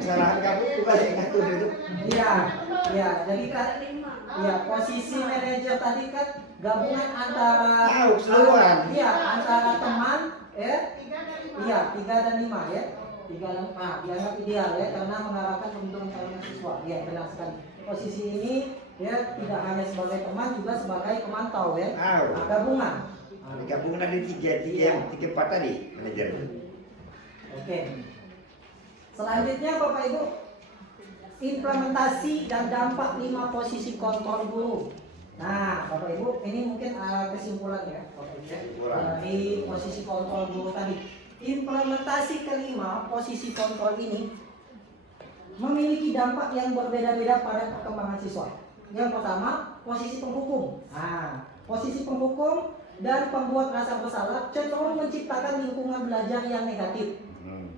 Kesalahan kamu ku balik ngatur itu. Iya, iya. Jadi kan, ya posisi manajer tadi kan gabungan antara Keseluruhan. Iya, antara teman, ya. 3 dan 5. Iya, 3 dan 5 ya. 3 dan 5 dianggap ideal ya karena mengarahkan kebutuhan calon siswa. Iya, benar sekali. Posisi ini ya tidak hanya sebagai teman juga sebagai pemantau ya. Nah, gabungan. Gabungan ada 3, yang 3, 4 tadi manajer. Oke. Selanjutnya Bapak Ibu, implementasi dan dampak 5 posisi kontrol guru. Nah, Bapak Ibu, ini mungkin kesimpulan ya, Bapak Ibu, dari posisi kontrol guru tadi. Implementasi kelima posisi kontrol ini memiliki dampak yang berbeda-beda pada perkembangan siswa. Yang pertama, posisi penghukum. Nah, posisi penghukum dan pembuat rasa bersalah cenderung menciptakan lingkungan belajar yang negatif,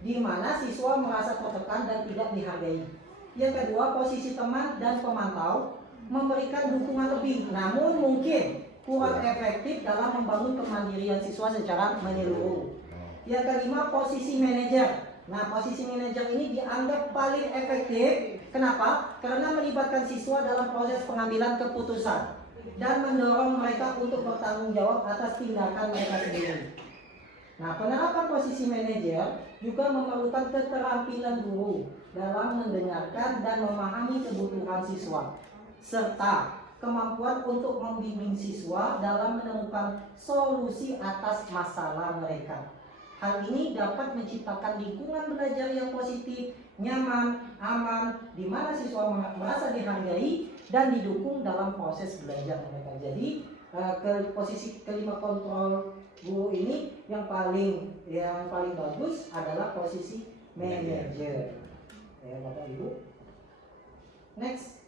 di mana siswa merasa tertekan dan tidak dihargai. Yang kedua, posisi teman dan pemantau memberikan dukungan lebih, namun mungkin kurang efektif dalam membangun kemandirian siswa secara menyeluruh. Yang kelima, posisi manajer. Nah, posisi manajer ini dianggap paling efektif. Kenapa? Karena melibatkan siswa dalam proses pengambilan keputusan dan mendorong mereka untuk bertanggung jawab atas tindakan mereka sendiri. Nah, penerapan posisi manajer juga memerlukan keterampilan guru dalam mendengarkan dan memahami kebutuhan siswa, serta kemampuan untuk membimbing siswa dalam menemukan solusi atas masalah mereka. Hal ini dapat menciptakan lingkungan belajar yang positif, nyaman, aman, di mana siswa merasa dihargai dan didukung dalam proses belajar mereka. Jadi posisi kelima kontrol guru ini yang paling bagus adalah posisi manajer. Ya, Bapak Ibu. Next.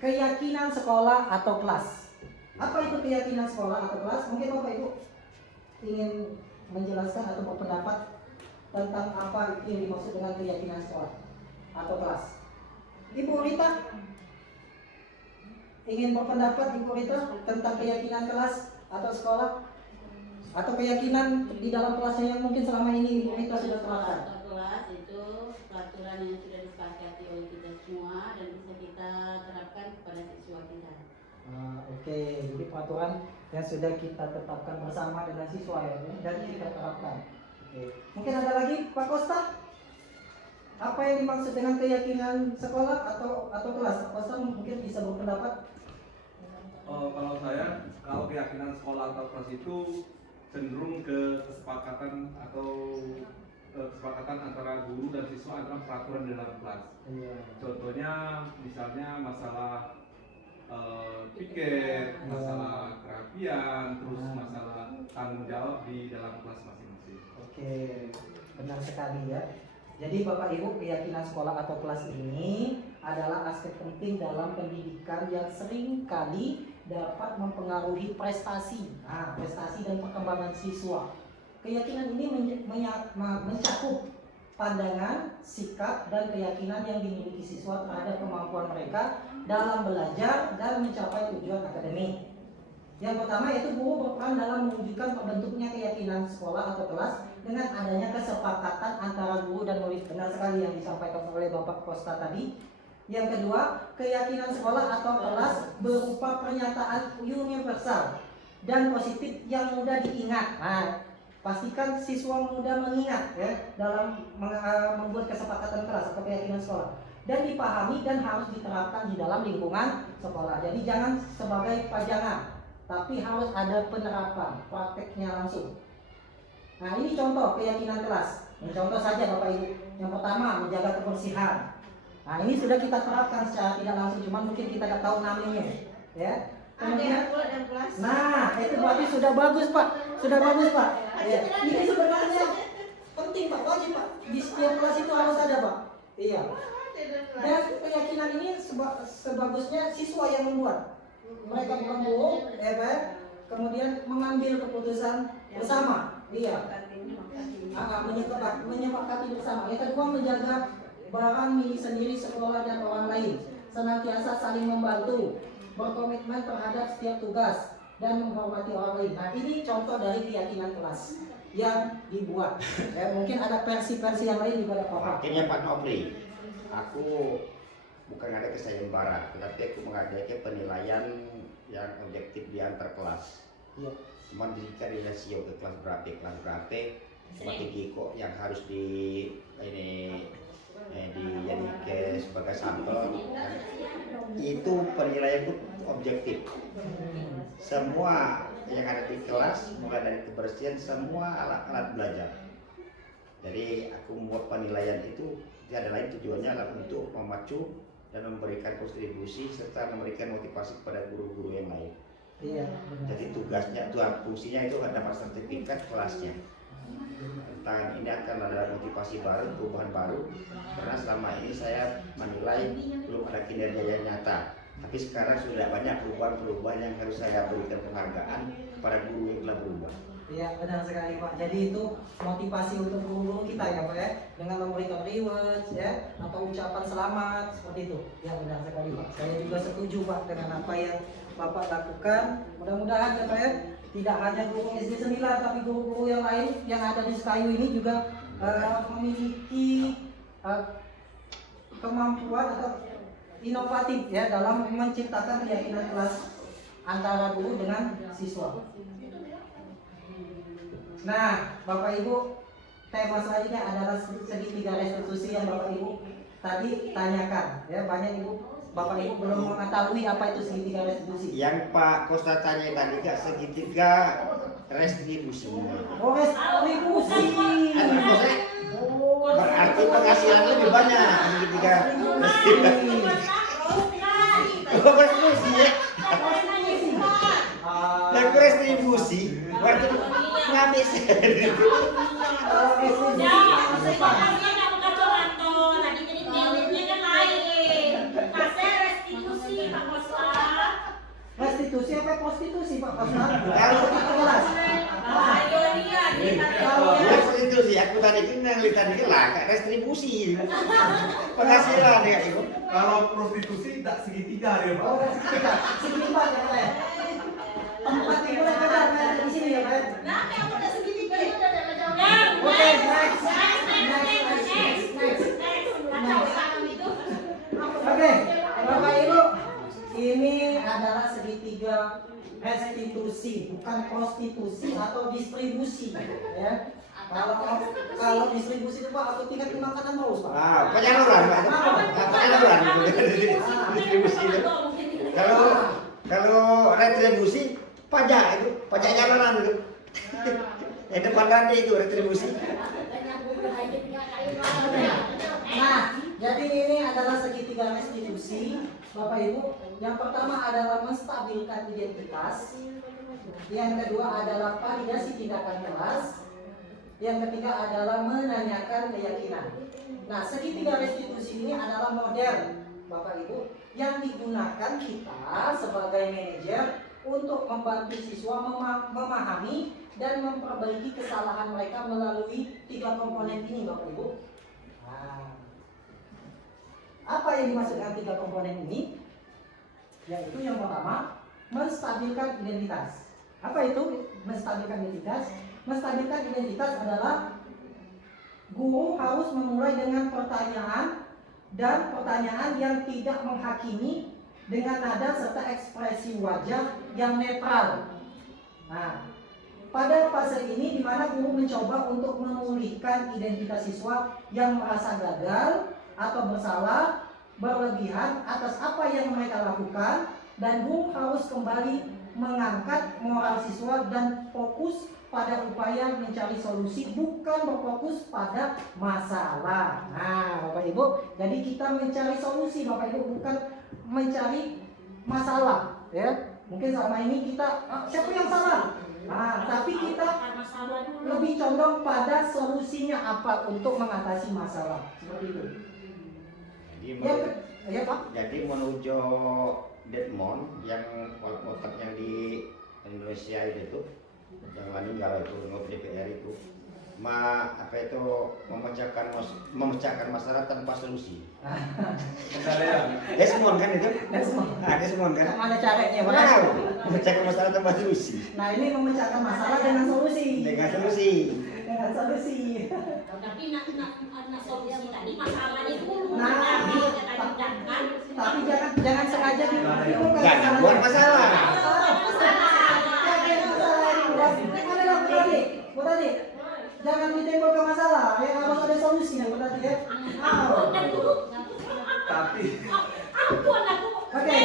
Keyakinan sekolah atau kelas. Apa itu keyakinan sekolah atau kelas? Mungkin Bapak Ibu ingin menjelaskan atau berpendapat tentang apa yang dimaksud dengan keyakinan sekolah atau kelas. Ibu Rita ingin berpendapat, Ibu Rita, tentang keyakinan kelas atau sekolah atau keyakinan di dalam kelasnya yang mungkin selama ini Ibu Rita sudah terapkan. Kelas itu peraturan yang sudah disepakati oleh kita semua dan bisa kita terapkan kepada siswa kita. Oke, jadi peraturan yang sudah kita tetapkan bersama dengan siswa ya, dan kita terapkan. Oke. Mungkin ada lagi Pak Kosta? Apa yang dimaksud dengan keyakinan sekolah atau kelas? Pak Kosta mungkin bisa berpendapat. Kalau saya, kalau keyakinan sekolah atau kelas itu cenderung ke kesepakatan antara guru dan siswa adalah peraturan di dalam kelas. Contohnya misalnya masalah piket, masalah kerapian, terus masalah tanggung jawab di dalam kelas masing-masing. Oke, benar sekali ya. Jadi Bapak Ibu, keyakinan sekolah atau kelas ini adalah aspek penting dalam pendidikan yang sering kali dapat mempengaruhi prestasi, prestasi dan perkembangan siswa. Keyakinan ini mencakup pandangan, sikap, dan keyakinan yang dimiliki siswa terhadap kemampuan mereka dalam belajar dan mencapai tujuan akademik. Yang pertama yaitu guru berperan dalam mewujudkan terbentuknya keyakinan sekolah atau kelas dengan adanya kesepakatan antara guru dan murid. Benar sekali yang disampaikan oleh Bapak Kosta tadi. Yang kedua, keyakinan sekolah atau kelas berupa pernyataan universal dan positif yang mudah diingat. Pastikan siswa mudah mengingat ya dalam membuat kesepakatan kelas atau keyakinan sekolah dan dipahami dan harus diterapkan di dalam lingkungan sekolah. Jadi jangan sebagai pajangan, tapi harus ada penerapan, prakteknya langsung. Nah, ini contoh keyakinan kelas. Ini contoh saja Bapak Ibu. Yang pertama, menjaga kebersihan. Nah, ini sudah kita terapkan secara tidak langsung, cuman mungkin kita nggak tahu namanya, ya. Kemudian, nah itu berarti sudah bagus Pak, sudah bagus Pak. Ya. Ini sebenarnya penting Pak, wajib Pak. Di setiap kelas itu harus ada Pak. Iya. Dan keyakinan ini sebagusnya siswa yang membuat. Mereka bukan guru, kemudian mengambil keputusan bersama. Iya. Menyepakati bersama. Yang kedua, menjaga barang milik sendiri sekolah dan orang lain. Senantiasa saling membantu, berkomitmen terhadap setiap tugas dan menghormati orang lain. Nah, ini contoh dari keyakinan kelas yang dibuat. Ya, mungkin ada versi-versi yang lain juga ada Pak. Akhirnya Pak Nopri, aku bukan ada kesayangan tetapi aku mengadakan penilaian yang objektif di antar kelas. Iya. Cuma dicari rasio ke kelas berapa, strategi kok yang harus dijadikan sebagai sampel. Itu penilaian itu objektif. Semua yang ada di kelas, mulai dari kebersihan, semua alat-alat belajar. Jadi aku membuat penilaian itu tidak ada lain tujuannya adalah untuk memacu dan memberikan kontribusi serta memberikan motivasi kepada guru-guru yang lain. Iya. Jadi tugasnya, fungsinya itu dapat sertifikat kelasnya. Tentang ini akan ada motivasi baru, perubahan baru. Karena selama ini saya menilai belum ada kinerja yang nyata. Tapi sekarang sudah banyak perubahan-perubahan yang harus saya berikan penghargaan kepada guru yang telah berubah. Iya, benar sekali Pak. Jadi itu motivasi untuk guru-guru kita ya Pak ya, dengan memberikan rewards ya atau ucapan selamat seperti itu. Ya benar sekali Pak. Saya juga setuju Pak dengan apa yang Bapak lakukan. Mudah-mudahan ya Pak ya, tidak hanya guru SD 9 tapi guru-guru yang lain yang ada di Sekayu ini juga memiliki kemampuan atau inovatif ya dalam menciptakan keyakinan kelas antara guru dengan siswa. Nah, Bapak Ibu, tema selanjutnya adalah segitiga restitusi yang Bapak Ibu tadi tanyakan. Ya, banyak Bapak Ibu belum mengetahui apa itu segitiga restitusi. Yang Pak Kosta tanya tadi Kak, segitiga restribusi. Oh, restitusi. Berarti penghasilan lebih banyak segitiga restribusi. Restribusi ya. Lagu restribusi berarti ngabis. Restitusi apa prostitusi Pak? Kalau jelas. Kalau restitusi aku tadi kan tadi lah kayak restribusi. Penghasilan ya Ibu. Kalau prostitusi tidak segitiga ya Pak. Oh, segitiga ya Pak ya. Tempat itu ada di sini ya Pak. Oke, next. Oke, Bapak Ibu, ini adalah segitiga restitusi, bukan prostitusi atau distribusi, ya. Kalau distribusi itu Pak, aku tingkat makanan terus Pak. Penyaluran Pak. Penyaluran distribusi itu. Kalau retribusi pajak itu, pajak jalanan itu. Yang depan tadi itu retribusi. Nah, jadi ini adalah segitiga restitusi Bapak Ibu, yang pertama adalah menstabilkan identitas, yang kedua adalah validasi tindakan keras, yang ketiga adalah menanyakan keyakinan. Nah, segitiga restitusi ini adalah model Bapak Ibu yang digunakan kita sebagai manajer untuk membantu siswa memahami dan memperbaiki kesalahan mereka melalui 3 komponen ini Bapak Ibu. Nah, apa yang dimaksudkan 3 komponen ini? Yaitu yang pertama, menstabilkan identitas. Apa itu menstabilkan identitas? Menstabilkan identitas adalah guru harus memulai dengan pertanyaan dan pertanyaan yang tidak menghakimi dengan nada serta ekspresi wajah yang netral. Nah, pada fase ini di mana guru mencoba untuk memulihkan identitas siswa yang merasa gagal atau bersalah berlebihan atas apa yang mereka lakukan, dan guru harus kembali mengangkat moral siswa dan fokus pada upaya mencari solusi, bukan berfokus pada masalah. Nah, Bapak Ibu, jadi kita mencari solusi Bapak Ibu, bukan mencari masalah, ya. Mungkin selama ini kita siapa yang salah? Nah, tapi kita lebih condong pada solusinya apa untuk mengatasi masalah. Seperti itu. Ya, Pak. Jadi menuju Detmond yang otak yang di Indonesia itu yang meninggal itu dengan DPR itu memecahkan masalah tanpa solusi. Desmond kan itu? Desmond kan? Mana caranya, Pak? Memecahkan masalah tanpa solusi. Nah, ini memecahkan masalah dengan solusi. Dengan solusi. Dengan solusi. Tapi nak solusi tadi masalahnya dulu. Nah, tapi jangan sengaja ditimbulkan Jangan buat masalah. Bu tadi, jangan ditimbulkan masalah. Yang harus ada solusinya, Bu tadi ya. Tapi Oke,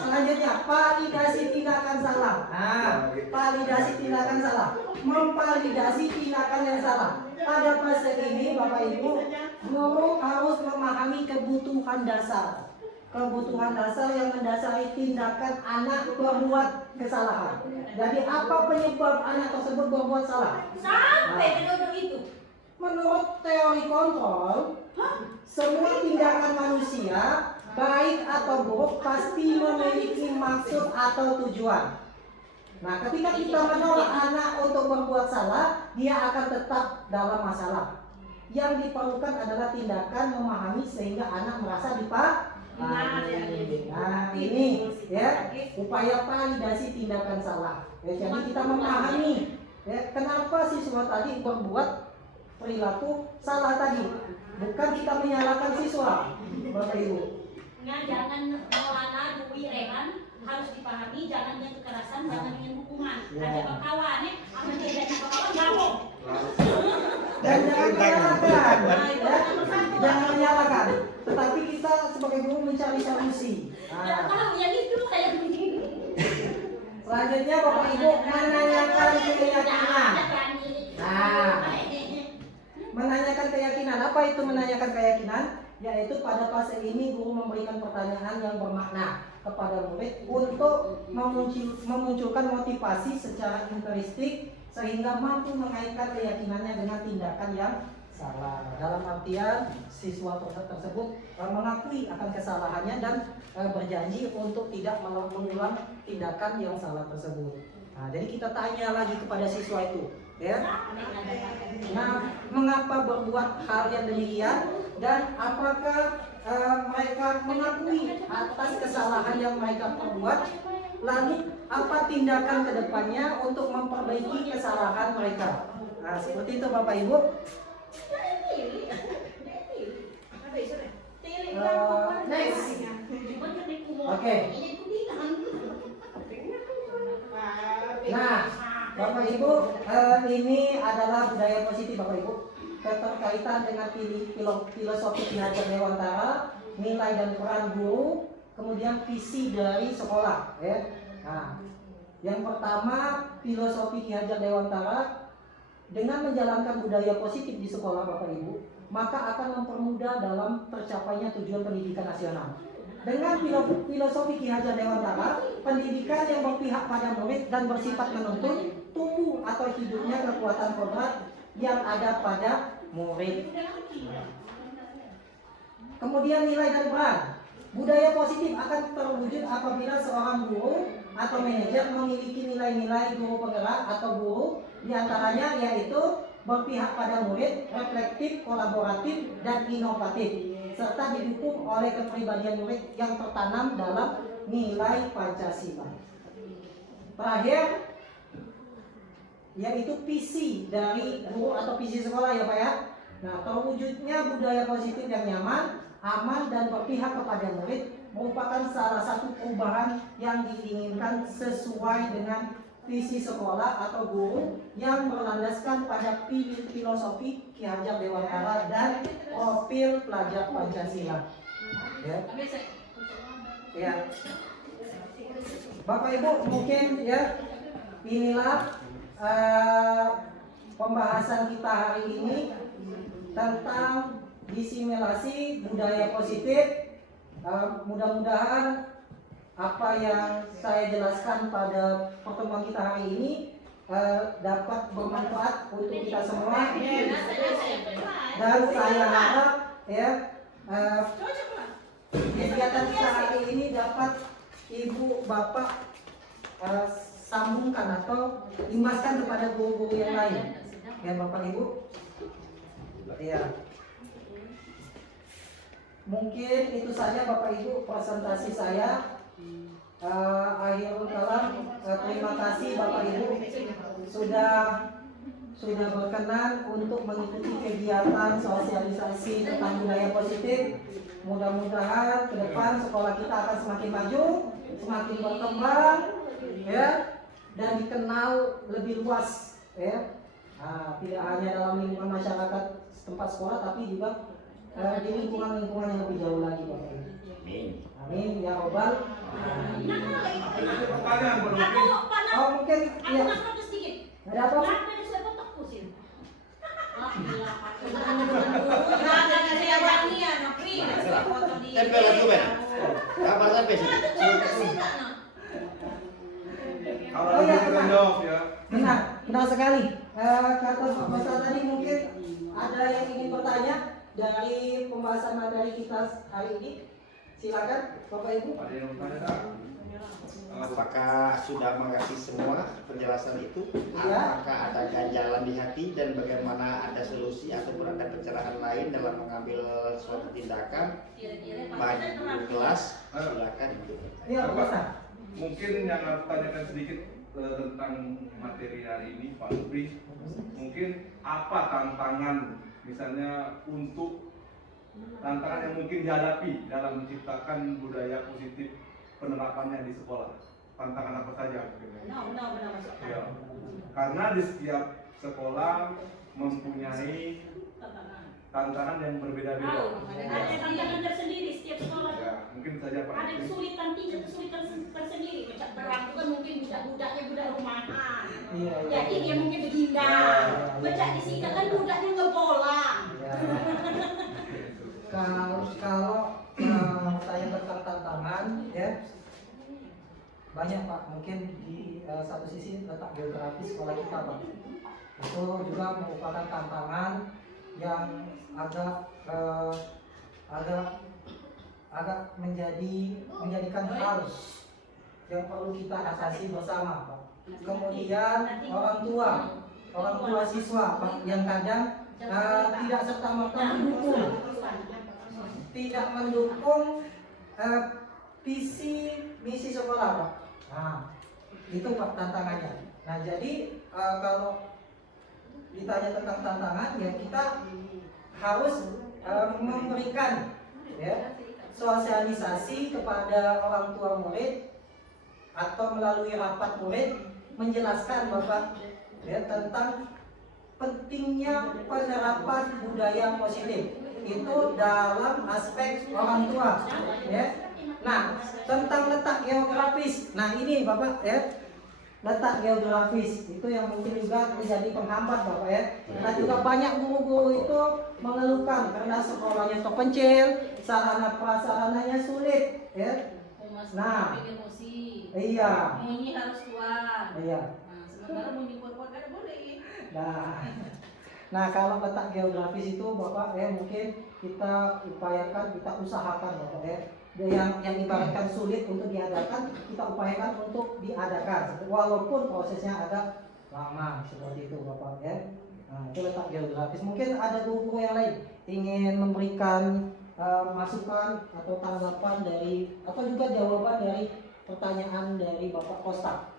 selanjutnya validasi tindakan salah. Nah, validasi tindakan salah, memvalidasi tindakan yang salah. Pada fase ini Bapak Ibu, guru harus memahami kebutuhan dasar. Kebutuhan dasar yang mendasari tindakan anak berbuat kesalahan. Jadi apa penyebab anak tersebut berbuat salah? Sampai ke itu. Menurut teori kontrol, semua tindakan manusia, baik atau buruk, pasti memiliki maksud atau tujuan. Nah, ketika kita menolak anak untuk berbuat salah, dia akan tetap dalam masalah. Yang diperlukan adalah tindakan memahami sehingga anak merasa dipahami. Nah, ini ya upaya validasi tindakan salah. Ya, jadi kita memahami ya, kenapa siswa tadi berbuat perilaku salah tadi. Bukan kita menyalahkan siswa, Bapak Ibu. Nah, jangan Maulana Dwi Rehan harus dipahami, jangan yang kekerasan, jangan yang hukuman. Ada kawan ya, apa jadi kawan gabung. Dan jangan menyalahkan, ya. Jangan menyalahkan. Tetapi kita sebagai guru mencari solusi. Jangan tahu yang itu saya begini. Selanjutnya Bapak Ibu menanyakan keyakinan. Nah, menanyakan keyakinan. Apa itu menanyakan keyakinan? Yaitu pada fase ini guru memberikan pertanyaan yang bermakna kepada murid untuk memunculkan motivasi secara empiristik sehingga mampu mengaitkan keyakinannya dengan tindakan yang salah. Dalam artian siswa tersebut mengakui akan kesalahannya dan berjanji untuk tidak mengulang tindakan yang salah tersebut. Nah, jadi kita tanya lagi kepada siswa itu, ya. Nah, mengapa berbuat hal yang demikian dan apakah mereka mengakui atas kesalahan yang mereka perbuat? Lalu apa tindakan kedepannya untuk memperbaiki kesalahan mereka? Nah, seperti itu Bapak Ibu. Next. Oke. Nah, Bapak Ibu, ini adalah budaya positif Bapak Ibu. Keterkaitan dengan filosofi Ki Hajar Dewantara, nilai dan peran guru, kemudian visi dari sekolah. Ya. Nah, yang pertama filosofi Ki Hajar Dewantara dengan menjalankan budaya positif di sekolah Bapak Ibu. maka akan mempermudah dalam tercapainya tujuan pendidikan nasional. Dengan filosofi Ki Hajar Dewantara, pendidikan yang berpihak pada murid dan bersifat menuntun, tumbuh atau hidupnya kekuatan kodrat yang ada pada murid. Kemudian nilai dan peran. Budaya positif akan terwujud apabila seorang guru atau manajer memiliki nilai-nilai guru penggerak atau guru, diantaranya yaitu berpihak pada murid, reflektif, kolaboratif, dan inovatif, serta didukung oleh kepribadian murid yang tertanam dalam nilai Pancasila. Terakhir, yaitu visi dari guru atau visi sekolah ya Pak ya. Nah, terwujudnya budaya positif yang nyaman, aman, dan berpihak kepada murid merupakan salah satu perubahan yang diinginkan sesuai dengan visi sekolah atau guru yang berlandaskan pada filosofi Ki Hajar Dewantara dan profil pelajar Pancasila. Ya. Ya. Bapak Ibu, mungkin ya inilah pembahasan kita hari ini tentang disimulasi budaya positif. Mudah-mudahan apa yang saya jelaskan pada pertemuan kita hari ini dapat bermanfaat untuk kita semua. Dan saya harap ya kegiatan kita hari ini dapat Ibu Bapak sambungkan atau imbaskan kepada guru-guru yang lain. Ya Bapak Ibu. Ya. Mungkin itu saja Bapak Ibu presentasi saya. Akhirul kalam, terima kasih Bapak Ibu sudah berkenan untuk mengikuti kegiatan sosialisasi tentang budaya positif. Mudah-mudahan ke depan sekolah kita akan semakin maju, semakin berkembang, ya, dan dikenal lebih luas, ya. Tidak hanya dalam lingkungan masyarakat tempat sekolah, tapi juga di lingkungan-lingkungan yang lebih jauh lagi, Bapak Ibu. Amin. Amin ya robbal. Pertanyaan Pak Nurki. Oh mungkin ya. Ada apa? Tempel itu Ben. Kapan sampai sih? Kalau kita jawab ya. Benar sekali. Kata Pak Ustaz tadi mungkin ada yang ingin bertanya dari pembahasan materi kita hari ini. Silakan Bapak Ibu. Ada yang bertanya tak? Apakah sudah mengerti semua penjelasan itu? Iya. Apakah ada ganjalan di hati dan bagaimana ada solusi ataupun ada pencerahan lain dalam mengambil suatu tindakan? Bagi kelas, silakan itu. Iya Pak Ustaz. Mungkin yang harus tanyakan sedikit tentang materi hari ini Pak Nurki. Mungkin apa tantangan misalnya untuk tantangan yang mungkin dihadapi dalam menciptakan budaya positif penerapannya di sekolah? Tantangan apa saja mungkin? Ya. Karena di setiap sekolah mempunyai tantangan yang berbeda-beda. Ada tantangan tersendiri setiap sekolah. Ya, mungkin saja Pak. Ada kesulitan tersendiri. Macam perang itu kan mungkin budak-budaknya budak rumahan. Iya. Jadi dia mungkin begindang. Macam di sini kan budaknya ngebolang. Kalau saya tentang tantangan ya banyak Pak, mungkin di satu sisi letak geografis sekolah kita Pak, itu juga merupakan tantangan yang agak menjadikan hal yang perlu kita atasi bersama Pak. Kemudian orang tua siswa Pak, yang kadang tidak serta-merta mendukung visi misi sekolah Pak. Nah, itu Pak tantangannya. Nah, jadi kalau ditanya tentang tantangan ya kita harus memberikan ya sosialisasi kepada orang tua murid atau melalui rapat murid menjelaskan Bapak ya tentang pentingnya penerapan budaya positif itu dalam aspek orang tua ya. Nah, tentang letak geografis. Nah, ini Bapak ya. letak geografis itu yang mungkin juga menjadi penghambat Bapak ya. Dan juga banyak guru-guru itu mengeluhkan karena sekolahnya terpencil, sarana prasarananya sulit ya. Nah, emosi. iya. Bunyi harus kuat. Iya. Nah, sementara bunyi kuat-kuat gak boleh. Nah, kalau letak geografis itu Bapak ya mungkin kita upayakan, kita usahakan Bapak ya. Yang ibaratkan sulit untuk diadakan, kita upayakan untuk diadakan walaupun prosesnya agak lama seperti itu Bapak ya. Nah, itu letak geografis. Mungkin ada guru yang lain ingin memberikan masukan atau tanggapan dari atau juga jawaban dari pertanyaan dari Bapak Kosta.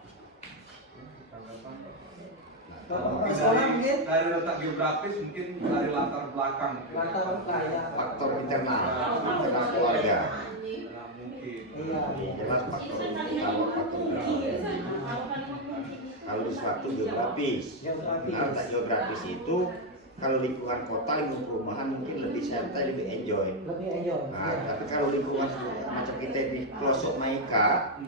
Mungkin Sekolah mungkin dari letak geografis, mungkin dari latar belakang, latar belakang ya. Faktor internal keluarga. Nah, mungkin. Iya. Jelas faktor utama faktor internal. Kalau di suatu geografis, karena letak geografis itu kalau lingkungan kota, lingkungan perumahan mungkin lebih santai, lebih enjoy. Lebih enjoy. Nah, tapi kalau lingkungan macam kita di pelosok Maika,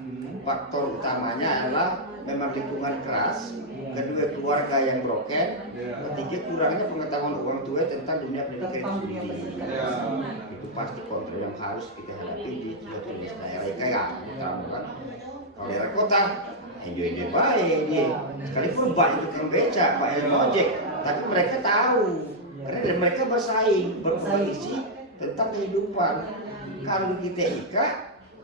faktor utamanya adalah memang lingkungan keras, kedua keluarga yang broken, ketiga kurangnya pengetahuan orang tua tentang dunia pendidikan Tentang itu dunia sendiri. pendidikan. Itu pasti kontrol yang harus kita hadapi di suatu daerah kayak utama kan. Kalau daerah kota, enjoy dia baik dia. Sekalipun banyak tukang beca, banyak ojek, tapi mereka tahu karena mereka bersaing, berkompetisi tentang kehidupan. Kalau kita ikat,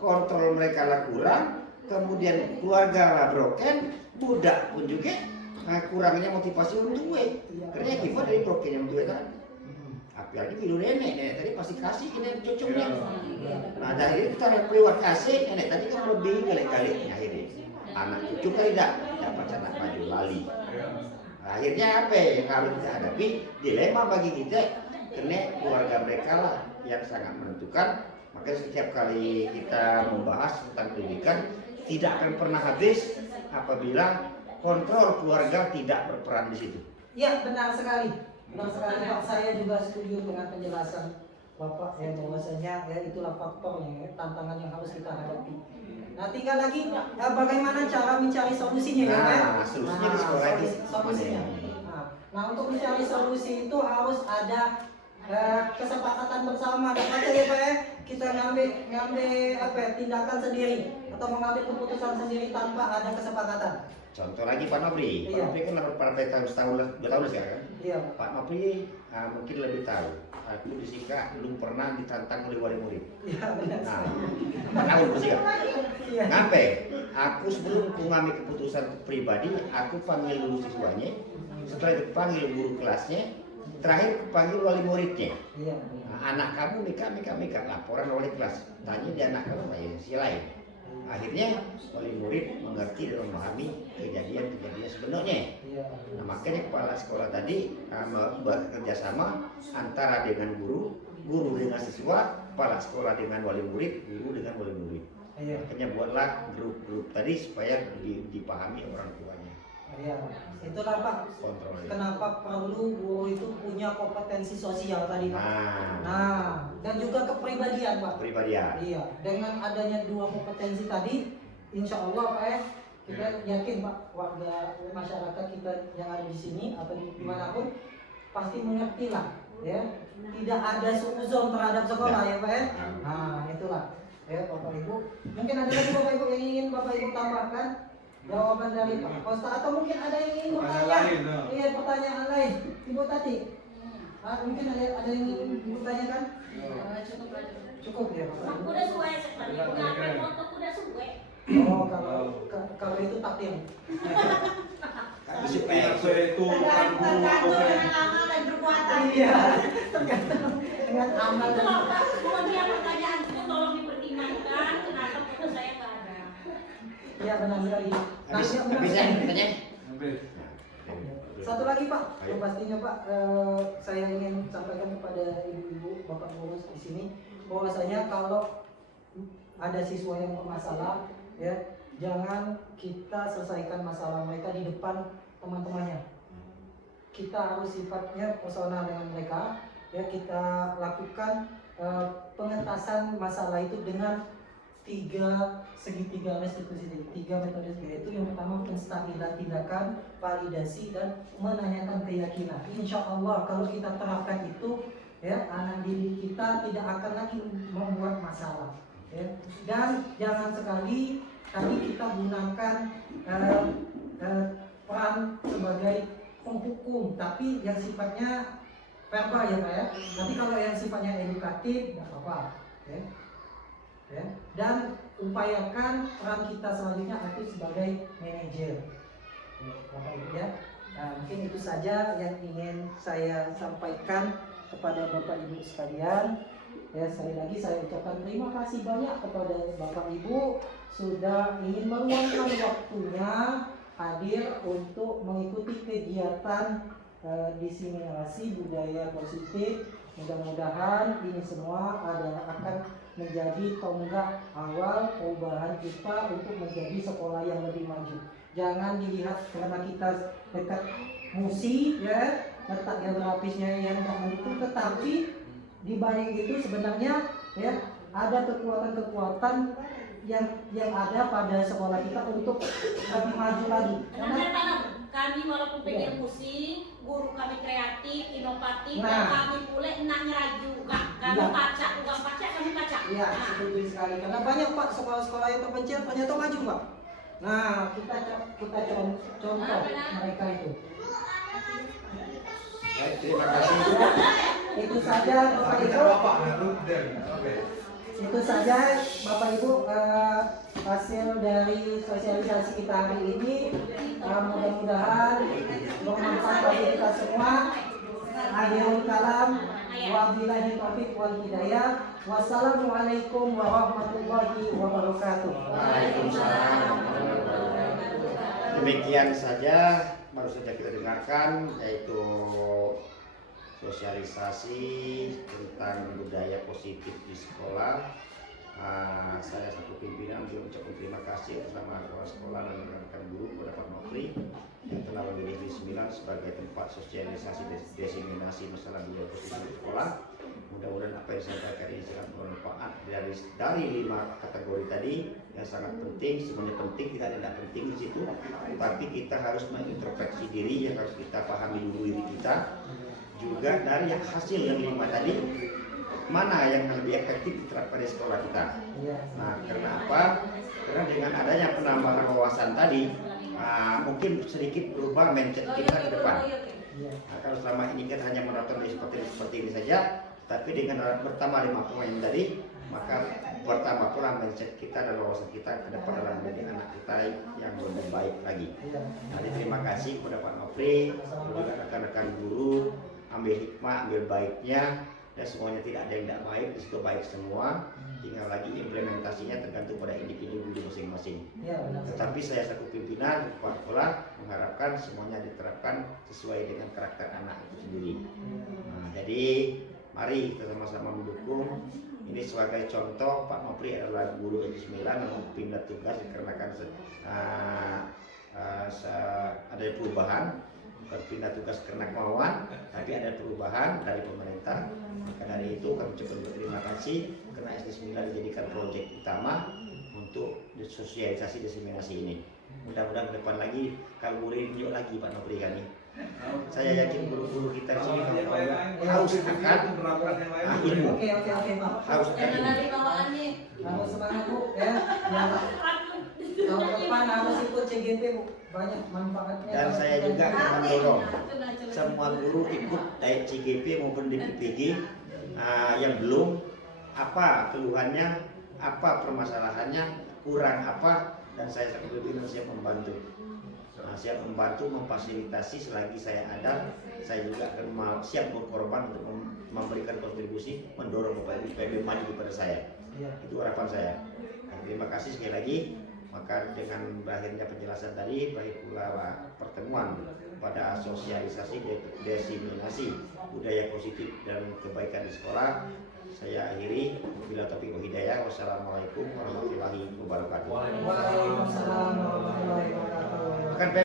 kontrol mereka lah kurang, kemudian keluarga lah broken, budak pun juga kurangnya motivasi orang tua. Karena akibat dari broken yang tua tadi. Apalagi dulu nenek tadi pasti kasih ini cocoknya. Nah dari itu kita lewat kasih nenek tadi kan lebih kali-kali akhirnya anak cucu kan tidak dapat anak maju lali. Akhirnya apa yang harus kita hadapi? Dilema bagi kita karena keluarga mereka lah yang sangat menentukan. Makanya setiap kali kita membahas tentang pendidikan tidak akan pernah habis apabila kontrol keluarga tidak berperan di situ. Ya benar sekali. Benar sekali Pak. Saya juga setuju dengan penjelasan Bapak ya bahwasanya ya itulah faktornya ya, tantangan yang harus kita hadapi. Nah tinggal lagi bagaimana cara mencari solusinya ya kan? Solusinya di sekolah itu solusinya. Nah untuk mencari solusi itu harus ada kesepakatan bersama. Dan kata ya Pak ya, kita ngambil apa ya, tindakan sendiri atau mengambil keputusan sendiri tanpa ada kesepakatan. Contoh lagi Pak Nopri, Iya. Pak Nopri kan pada tahun 2 tahun sekarang. Iya. Pak Nopri mungkin lebih tahu. Aku di Sika belum pernah ditantang oleh wali murid. Iya benar. Nah, 4 tahun di Sika. Iya. Ngapain? Aku sebelum mengambil keputusan pribadi, aku panggil dulu siswanya. Setelah itu panggil guru kelasnya. Terakhir panggil wali muridnya. Iya. Nah, anak kamu Mika, laporan wali kelas. Tanya di anak kamu si lain. Akhirnya wali murid mengerti dan memahami kejadian-kejadian sebenarnya. Iya. Nah, makanya kepala sekolah tadi bekerja sama antara dengan guru dengan siswa, kepala sekolah dengan wali murid, guru dengan wali murid. Iya. Makanya buatlah grup-grup tadi supaya dipahami orang tuanya. Iya. Itulah Pak. Kontrolnya. Kenapa perlu guru itu punya kompetensi sosial tadi Pak? Nah, Nah, dan juga kepribadian Pak. kepribadian. Iya, dengan adanya 2 kompetensi tadi, insya Allah Pak ya, kita yakin Pak warga masyarakat kita yang ada di sini atau dimanapun pasti mengerti lah, ya. Tidak ada suuzon terhadap sekolah ya Pak ya. Nah itulah ya Bapak Ibu. Mungkin ada lagi Bapak Ibu yang ingin Bapak Ibu tambahkan jawaban dari Pak Kosta atau mungkin ada yang ingin bertanya? Iya pertanyaan lain, Ibu Tati. Mungkin ada yang ingin ditanyakan? Cukup ya Bapak Ibu. Udah suwe sekali, udah motor udah suwe. Oh kalau itu takdir. Disiplin itu bukan guru Tergantung bukan. dengan amal dan perbuatan. Iya, tergantung dengan amal Itu dan Bapak, semua pertanyaan itu tolong dipertimbangkan. Kenapa foto saya nggak ada? Iya benar sekali. Bisa tanya? Satu lagi Pak, yang pastinya Pak, saya ingin sampaikan kepada ibu-ibu, bapak guru di sini, bahwasanya kalau ada siswa yang bermasalah, ya jangan kita selesaikan masalah mereka di depan teman-temannya. Kita harus sifatnya personal dengan mereka, ya kita lakukan pengentasan masalah itu dengan tiga segitiga restitusi, tiga metode, yaitu yang pertama penstabilan tindakan, validasi, dan menanyakan keyakinan. Insya Allah kalau kita terapkan itu, ya, anak didik kita tidak akan lagi membuat masalah, ya. Dan jangan sekali tadi kita gunakan peran sebagai penghukum, tapi yang sifatnya verbal, ya Pak, ya. Nanti kalau yang sifatnya edukatif nggak apa-apa, ya. Ya. Dan upayakan peran kita selanjutnya itu sebagai manajer, ya, Bapak Ibu, ya. Nah, mungkin itu saja yang ingin saya sampaikan kepada Bapak Ibu sekalian. Ya, sekali lagi saya ucapkan terima kasih banyak kepada Bapak Ibu sudah ingin meluangkan waktunya hadir untuk mengikuti kegiatan diseminasi budaya positif. Mudah-mudahan ini semua adalah akan menjadi tonggak awal perubahan kita untuk menjadi sekolah yang lebih maju. Jangan dilihat karena kita dekat musi, ya, letak geografisnya yang mendukung, tetapi di balik itu sebenarnya, ya, ada kekuatan-kekuatan yang ada pada sekolah kita untuk lebih maju lagi. Kami walaupun pengen musik, guru kami kreatif, inovatif, Nah. dan kami pula nang raju, kami Iya. pacak, bukan pacak, kami pacak. Iya, setuju sekali. Karena banyak Pak sekolah-sekolah yang terpencil ternyata maju Pak. Nah, kita contoh mereka itu. Baik, terima kasih. Itu saja Bapak Ibu. Itu saja Bapak Ibu hasil dari sosialisasi kita hari ini. Mudah-mudahan bermanfaat bagi kita semua. Akhirul kalam, wabillahi taufiq wal hidayah. Wassalamualaikum warahmatullahi wabarakatuh. Waalaikumsalam. Demikian saja baru saja kita dengarkan, yaitu sosialisasi tentang budaya positif di sekolah. Saya selaku pimpinan mengucapkan terima kasih bersama kepala sekolah dan rekan-rekan guru kepada Pak Nopri yang telah memilih Negeri 9 sebagai tempat sosialisasi diseminasi masalah budaya positif di sekolah. Mudah-mudahan apa yang saya sampaikan ini sangat bermanfaat dari 5 kategori tadi yang sangat penting. Semuanya penting, tidak ada yang penting di situ, tapi kita harus mengintrospeksi diri, yang harus kita pahami dulu diri kita. Juga dari yang hasil yang 5 tadi, mana yang lebih efektif diterapkan di sekolah kita. Nah, karena apa? Karena dengan adanya penambahan wawasan tadi, mungkin sedikit berubah mindset kita ke depan. Nah, kalau selama ini kita hanya menonton seperti ini saja, tapi dengan bertambah 5 poin tadi, maka bertambah pula mindset kita dan wawasan kita ke depan dalam menjadi anak kita yang lebih baik lagi. Jadi terima kasih kepada Pak Nopri, juga rekan-rekan guru, ambil hikmah, ambil baiknya, dan semuanya tidak ada yang tidak baik, di situ baik semua. Tinggal lagi implementasinya tergantung pada individu guru masing-masing. Tetapi saya selaku pimpinan kepala sekolah mengharapkan semuanya diterapkan sesuai dengan karakter anak itu sendiri. Nah, jadi mari kita sama-sama mendukung. Ini sebagai contoh, Pak Nopri adalah guru Negeri 9 yang pindah tugas dikarenakan ada perubahan, bukan pindah tugas karena kemauan, tapi ada perubahan dari pemerintah. Maka dari itu kami ucapkan terima kasih karena SD 9 dijadikan proyek utama untuk sosialisasi diseminasi ini. Mudah-mudahan ke depan lagi kalau boleh tunjuk lagi Pak Nopri kami. Saya yakin guru-guru kita di sini harus akan ilmu. Oke Pak. Harus akan Jangan ilmu. lari bawaannya. Harus semangat Bu, ya. Tahun depan harus ikut CGP Bu, banyak manfaatnya. Dan saya juga mendorong semua guru ikut baik CGP maupun di PPG yang belum, apa keluhannya, apa permasalahannya, kurang apa, dan saya sebagai pimpinan siap membantu. Siap membantu, memfasilitasi selagi saya ada. Saya juga akan siap berkorban untuk memberikan kontribusi, mendorong supaya maju kepada saya. Itu harapan saya. Terima kasih sekali lagi. Maka dengan berakhirnya penjelasan tadi, berakhir pula pertemuan pada sosialisasi diseminasi budaya positif dan kebaikan di sekolah. Saya akhiri, bila taufiq wal hidayah. Wassalamualaikum warahmatullahi wabarakatuh. Waalaikumsalam warahmatullahi wabarakatuh.